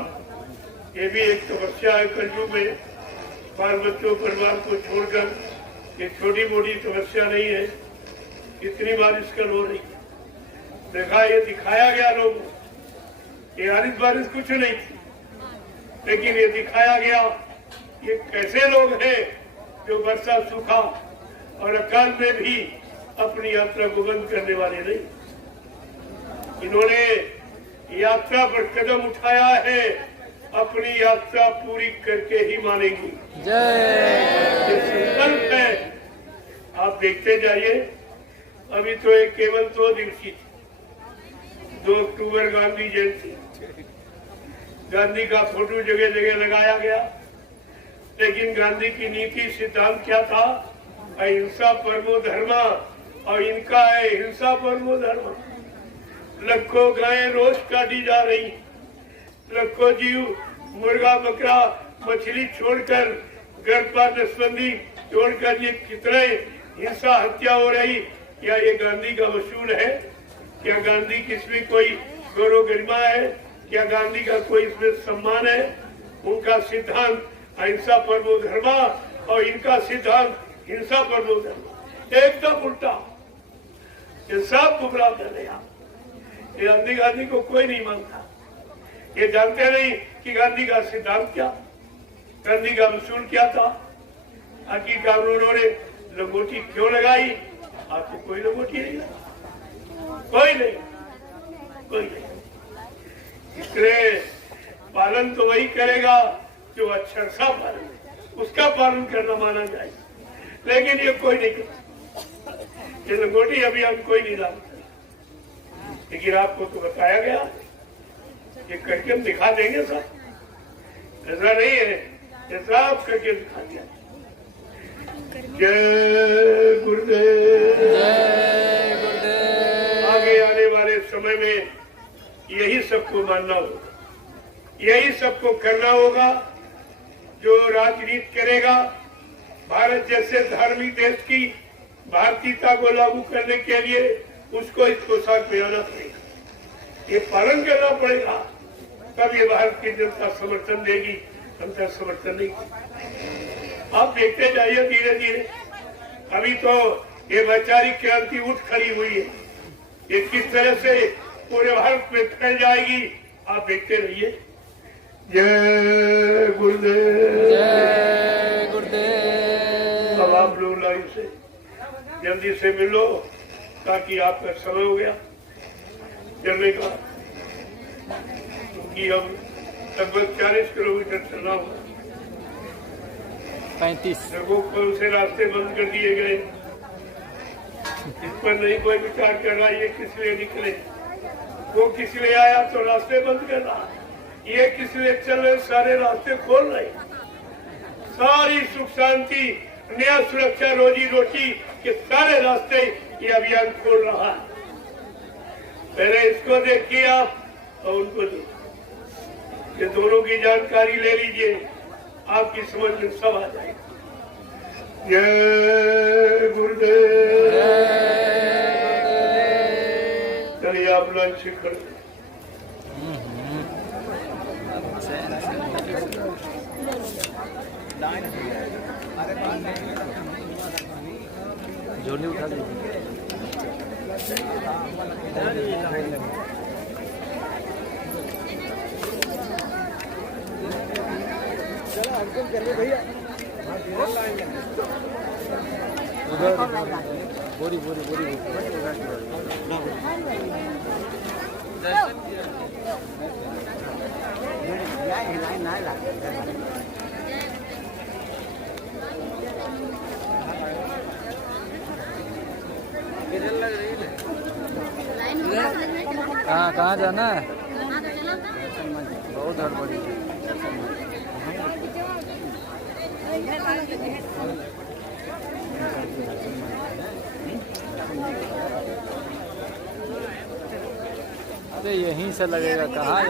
ये भी एक तपस्या है कलयुग में। बाल बच्चों परिवार को छोड़कर ये छोटी मोटी समस्या नहीं है। इतनी बारिश कल हो रही, देखा ये दिखाया गया लोगों, ये बारिश कुछ नहीं थी, लेकिन ये दिखाया गया ये कैसे लोग हैं जो वर्षा सूखा और अकाल में भी अपनी यात्रा को बंद करने वाले नहीं। इन्होंने यात्रा पर कदम उठाया है, अपनी यात्रा पूरी करके ही मानेंगी। जय। संकल्प है। आप देखते जाइए, अभी तो एक केवल 2 दिवसीय 2 अक्टूबर गांधी जयंती, गांधी का फोटो जगह जगह लगाया गया, लेकिन गांधी की नीति सिद्धांत क्या था? अहिंसा परमो धर्मा, और इनका है हिंसा परमो धर्म। लाखों गायें रोज काटी जा रही, लाखों जीव मुर्गा बकरा मछली छोड़कर, गर्भपात नसबंदी छोड़कर ये कितने हिंसा हत्या हो रही। क्या ये गांधी का वसूल है? क्या गांधी की इसमें कोई गौरव गरिमा है? क्या गांधी का कोई इसमें सम्मान है? उनका सिद्धांत अहिंसा परमो धर्मा और इनका सिद्धांत हिंसा परमो धर्मा, एकदम उल्टा। ये सब गुमराह कर रहे हैं। ये गांधी को कोई नहीं मानता, ये जानते नहीं कि गांधी का सिद्धांत क्या, गांधी का वसूल क्या था। आखिरकार उन्होंने लंगोटी क्यों लगाई? आपको कोई लंगोटी नहीं लगा, कोई नहीं। इसलिए पालन तो वही करेगा जो अक्षरशः पालन है, उसका पालन करना माना जाए, लेकिन ये कोई नहीं करता। ये लंगोटी अभी हम कोई नहीं डालता, लेकिन आपको तो बताया गया, ये करके हम दिखा देंगे सब। ऐसा नहीं है, ये सब करके दिखा दिया। जय गुरुदेव। जय गुरुदेव। आगे आने वाले समय में यही सबको मानना होगा, यही सबको करना होगा। जो राजनीति करेगा, भारत जैसे धार्मिक देश की भारतीयता को लागू करने के लिए उसको इस पोशाक पहनाना पड़ेगा, ये पालन करना पड़ेगा, तब ये भारत की जनता समर्थन देगी, हमसे समर्थन नहीं। आप देखते जाइए धीरे धीरे, अभी तो ये वैचारिक क्रांति उठ खड़ी हुई है, ये किस तरह से पूरे भारत में फैल जाएगी, आप देखते रहिए। जय गुरुदेव। जय गुरुदेव। अब आप लोग लाइन से जल्दी से मिलो, ताकि आपका समय हो गया चलने का, क्योंकि अब लगभग 40 किलोमीटर चलना होगा। 35। लोगों कौन से रास्ते बंद कर दिए गए, इस पर नहीं कोई विचार कर रहा, ये किस लिए निकले, वो किस लिए आया तो रास्ते बंद कर रहा, ये किस लिए चल रहे, सारे रास्ते खोल रहे, सारी सुख शांति, न्याय, सुरक्षा, रोजी रोटी के सारे रास्ते ये अभियान खोल रहा है। पहले इसको देखिए आप और उनको देखिए, ये दोनों की जानकारी ले लीजिए, आपकी समझ में सब आ जाएगी। जय गुरुदेव। चलिए आप लंच कर झोली उठा लीजिए। भैया उधर बोरी बोरी बोरी कहाँ जाना है? बहुत हड़बड़ी है। अरे यहीं से लगेगा, कहाँ?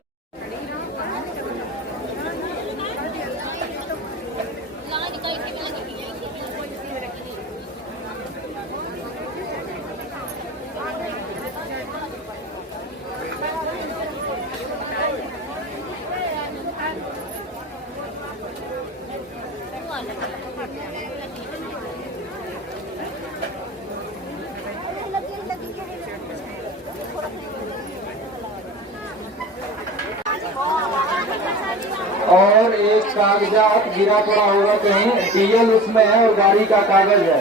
और एक कागजात गिरा पड़ा होगा कहीं, डीएल उसमें है और गाड़ी का कागज है,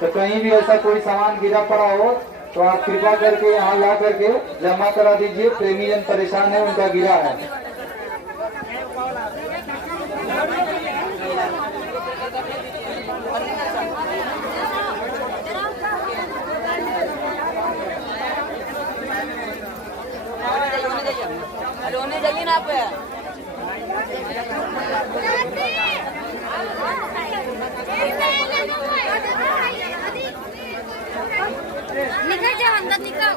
तो कहीं भी ऐसा कोई सामान गिरा पड़ा हो तो आप कृपा करके यहाँ ला करके जमा करा दीजिए। प्रेमीजन परेशान है, उनका गिरा है। होने जाइए ना आप। निकल जाओ अंदर, निकल।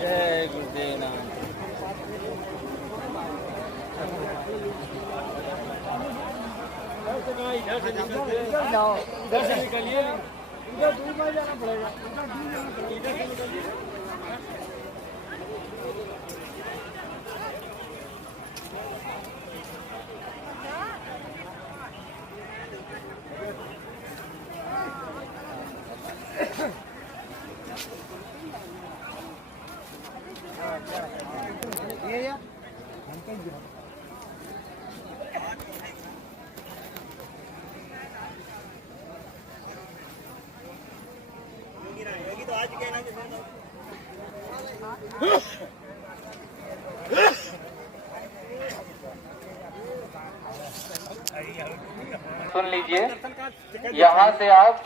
जय गुरुदेव। इधर से निकलिए, इधर दूर में जाना पड़ेगा, इधर से निकलिए। सुन लीजिए, यहाँ से आप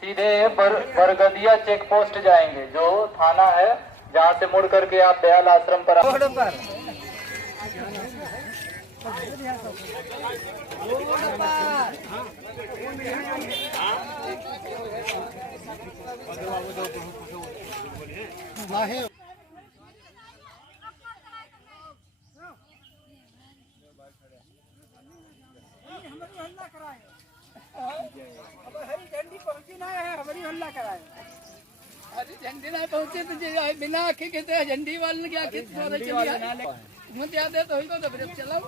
सीधे बरगदिया चेक पोस्ट जाएंगे, जो थाना है, जहाँ से मुड़ करके आप दयाल आश्रम पर झंडी पहुंची ना है, हमारी हल्ला कराए। अरे झंडी ना पहुंचे तो बिना आखिर के झंडी वाले ने क्या आखिर मत याद है तो ही तो फिर चलाओ।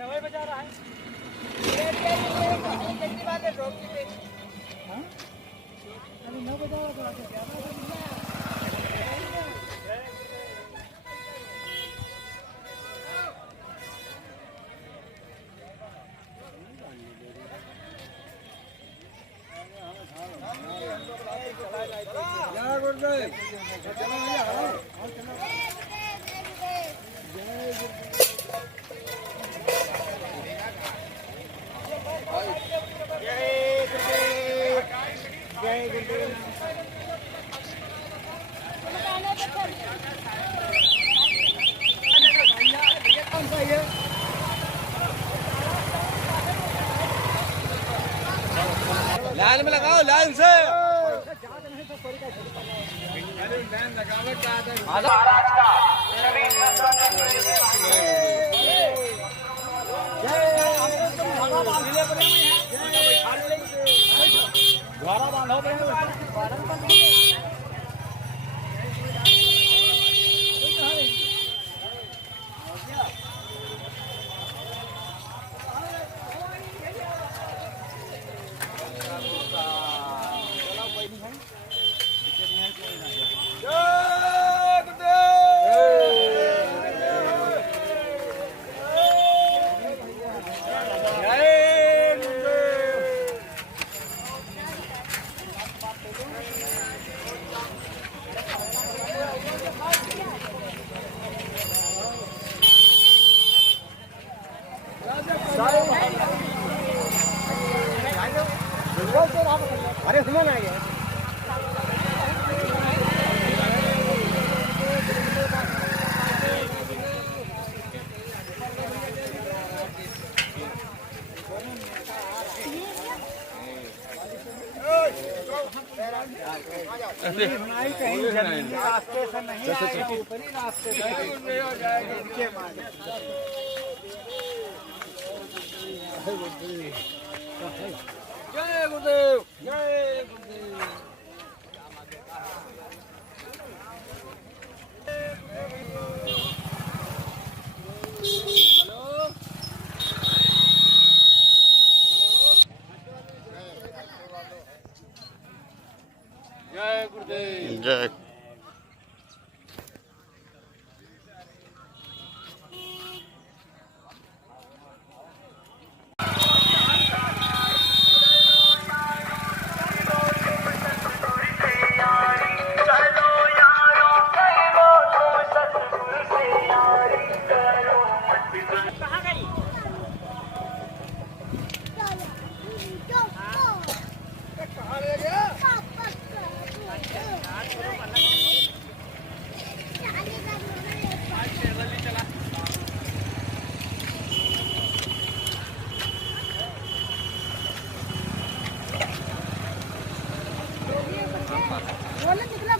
नवे बजा रहा है अभी 9 बजा रहा लाइन में लगाओ, लाइन से अरे सुमन आ गया। रास्ते से नहीं आएगी, ऊपरी रास्ते से जय गुरुदेव, जय गुरुदेव। जय गुरुदेव, जय।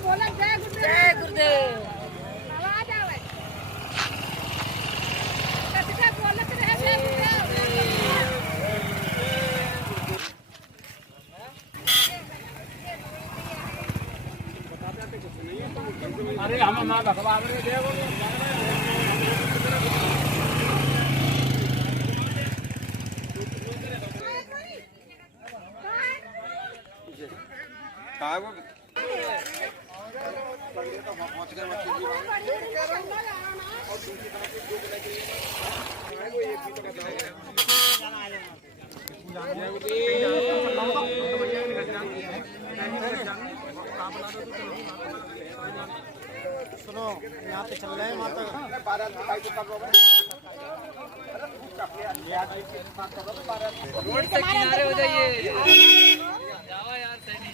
बोला जय गुरुदेव आवाज आवे कतका बोलत रहे जय गुरुदेव। अरे हम मां भगवान रे देव काय सुनो यहाँ पे चल रहे हैं माता रोड से किनारे हो जाइए जाओ यार सही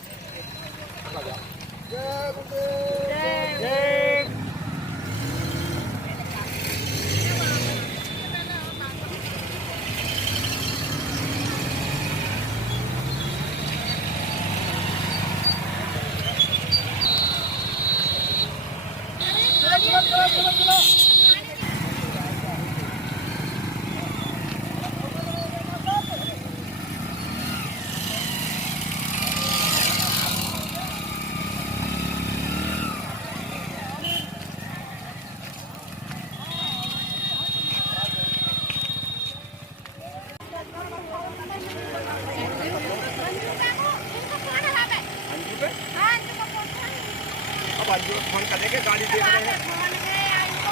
फोन करने के गाड़ी दे रहे हैं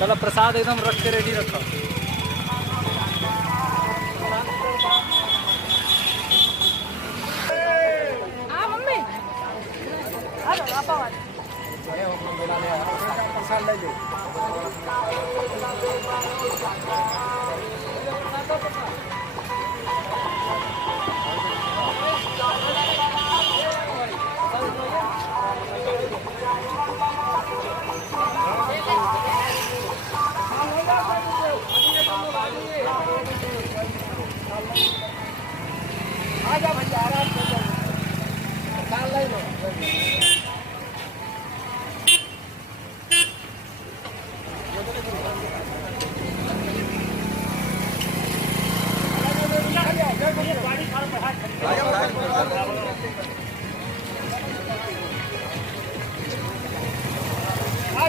चलो प्रसाद एकदम रख के रेडी रखो। हाँ मम्मी प्रसाद ले लो।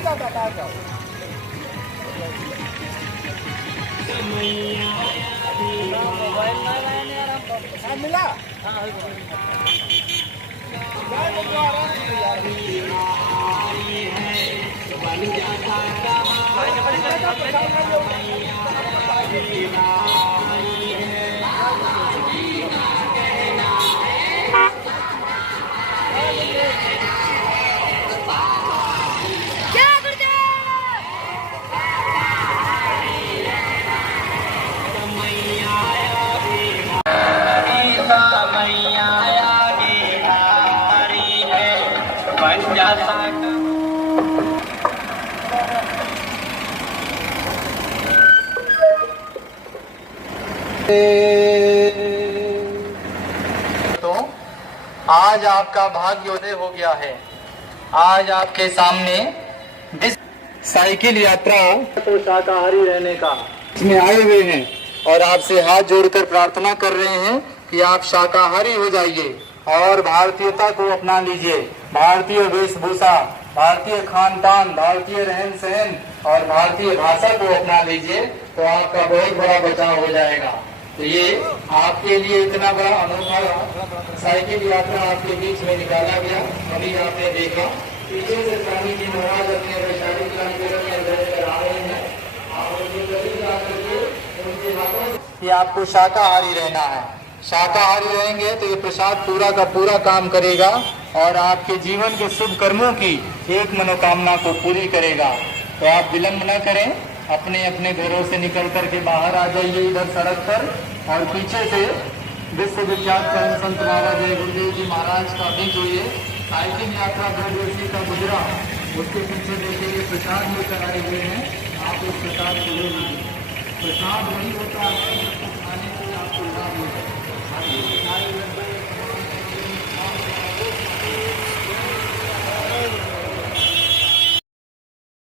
जाओ बेटा आ जाओ। हाँ, मिला तो आज आपका भाग्योदय हो गया है। आज आपके सामने साइकिल यात्रा तो शाकाहारी रहने का इसमें आए हुए हैं और आपसे हाथ जोड़कर प्रार्थना कर रहे हैं कि आप शाकाहारी हो जाइए और भारतीयता को अपना लीजिए। भारतीय वेशभूषा, भारतीय खान पान, भारतीय रहन सहन और भारतीय भाषा को अपना लीजिए तो आपका बहुत बड़ा बचाव हो जाएगा। तो ये आपके लिए इतना बड़ा अनोखा साइकिल यात्रा आपके बीच में निकाला गया। अभी आपने देखा पीछे से स्वामी जी महाराज अपने वैशाली क्रांतियों में दर्ज करा रहे हैं और उनके हाथों कि आपको शाकाहारी रहना है। शाकाहारी रहेंगे तो ये प्रसाद पूरा का पूरा काम करेगा और आपके जीवन के शुभ कर्मों की एक मनोकामना को पूरी करेगा। तो आप विलंब न करें, अपने अपने घरों से निकल करके बाहर आ जाइए इधर सड़क पर और पीछे से विश्वविख्यात परम संत बाबा जय गुरुदेव जी महाराज का भी जो ये साइकिल यात्रा ब्रजवर्षी का गुजरा उसके पीछे देखिए प्रसाद लेकर आए हुए हैं। आप उस प्रसाद को ले लीजिए। प्रसाद वही होता है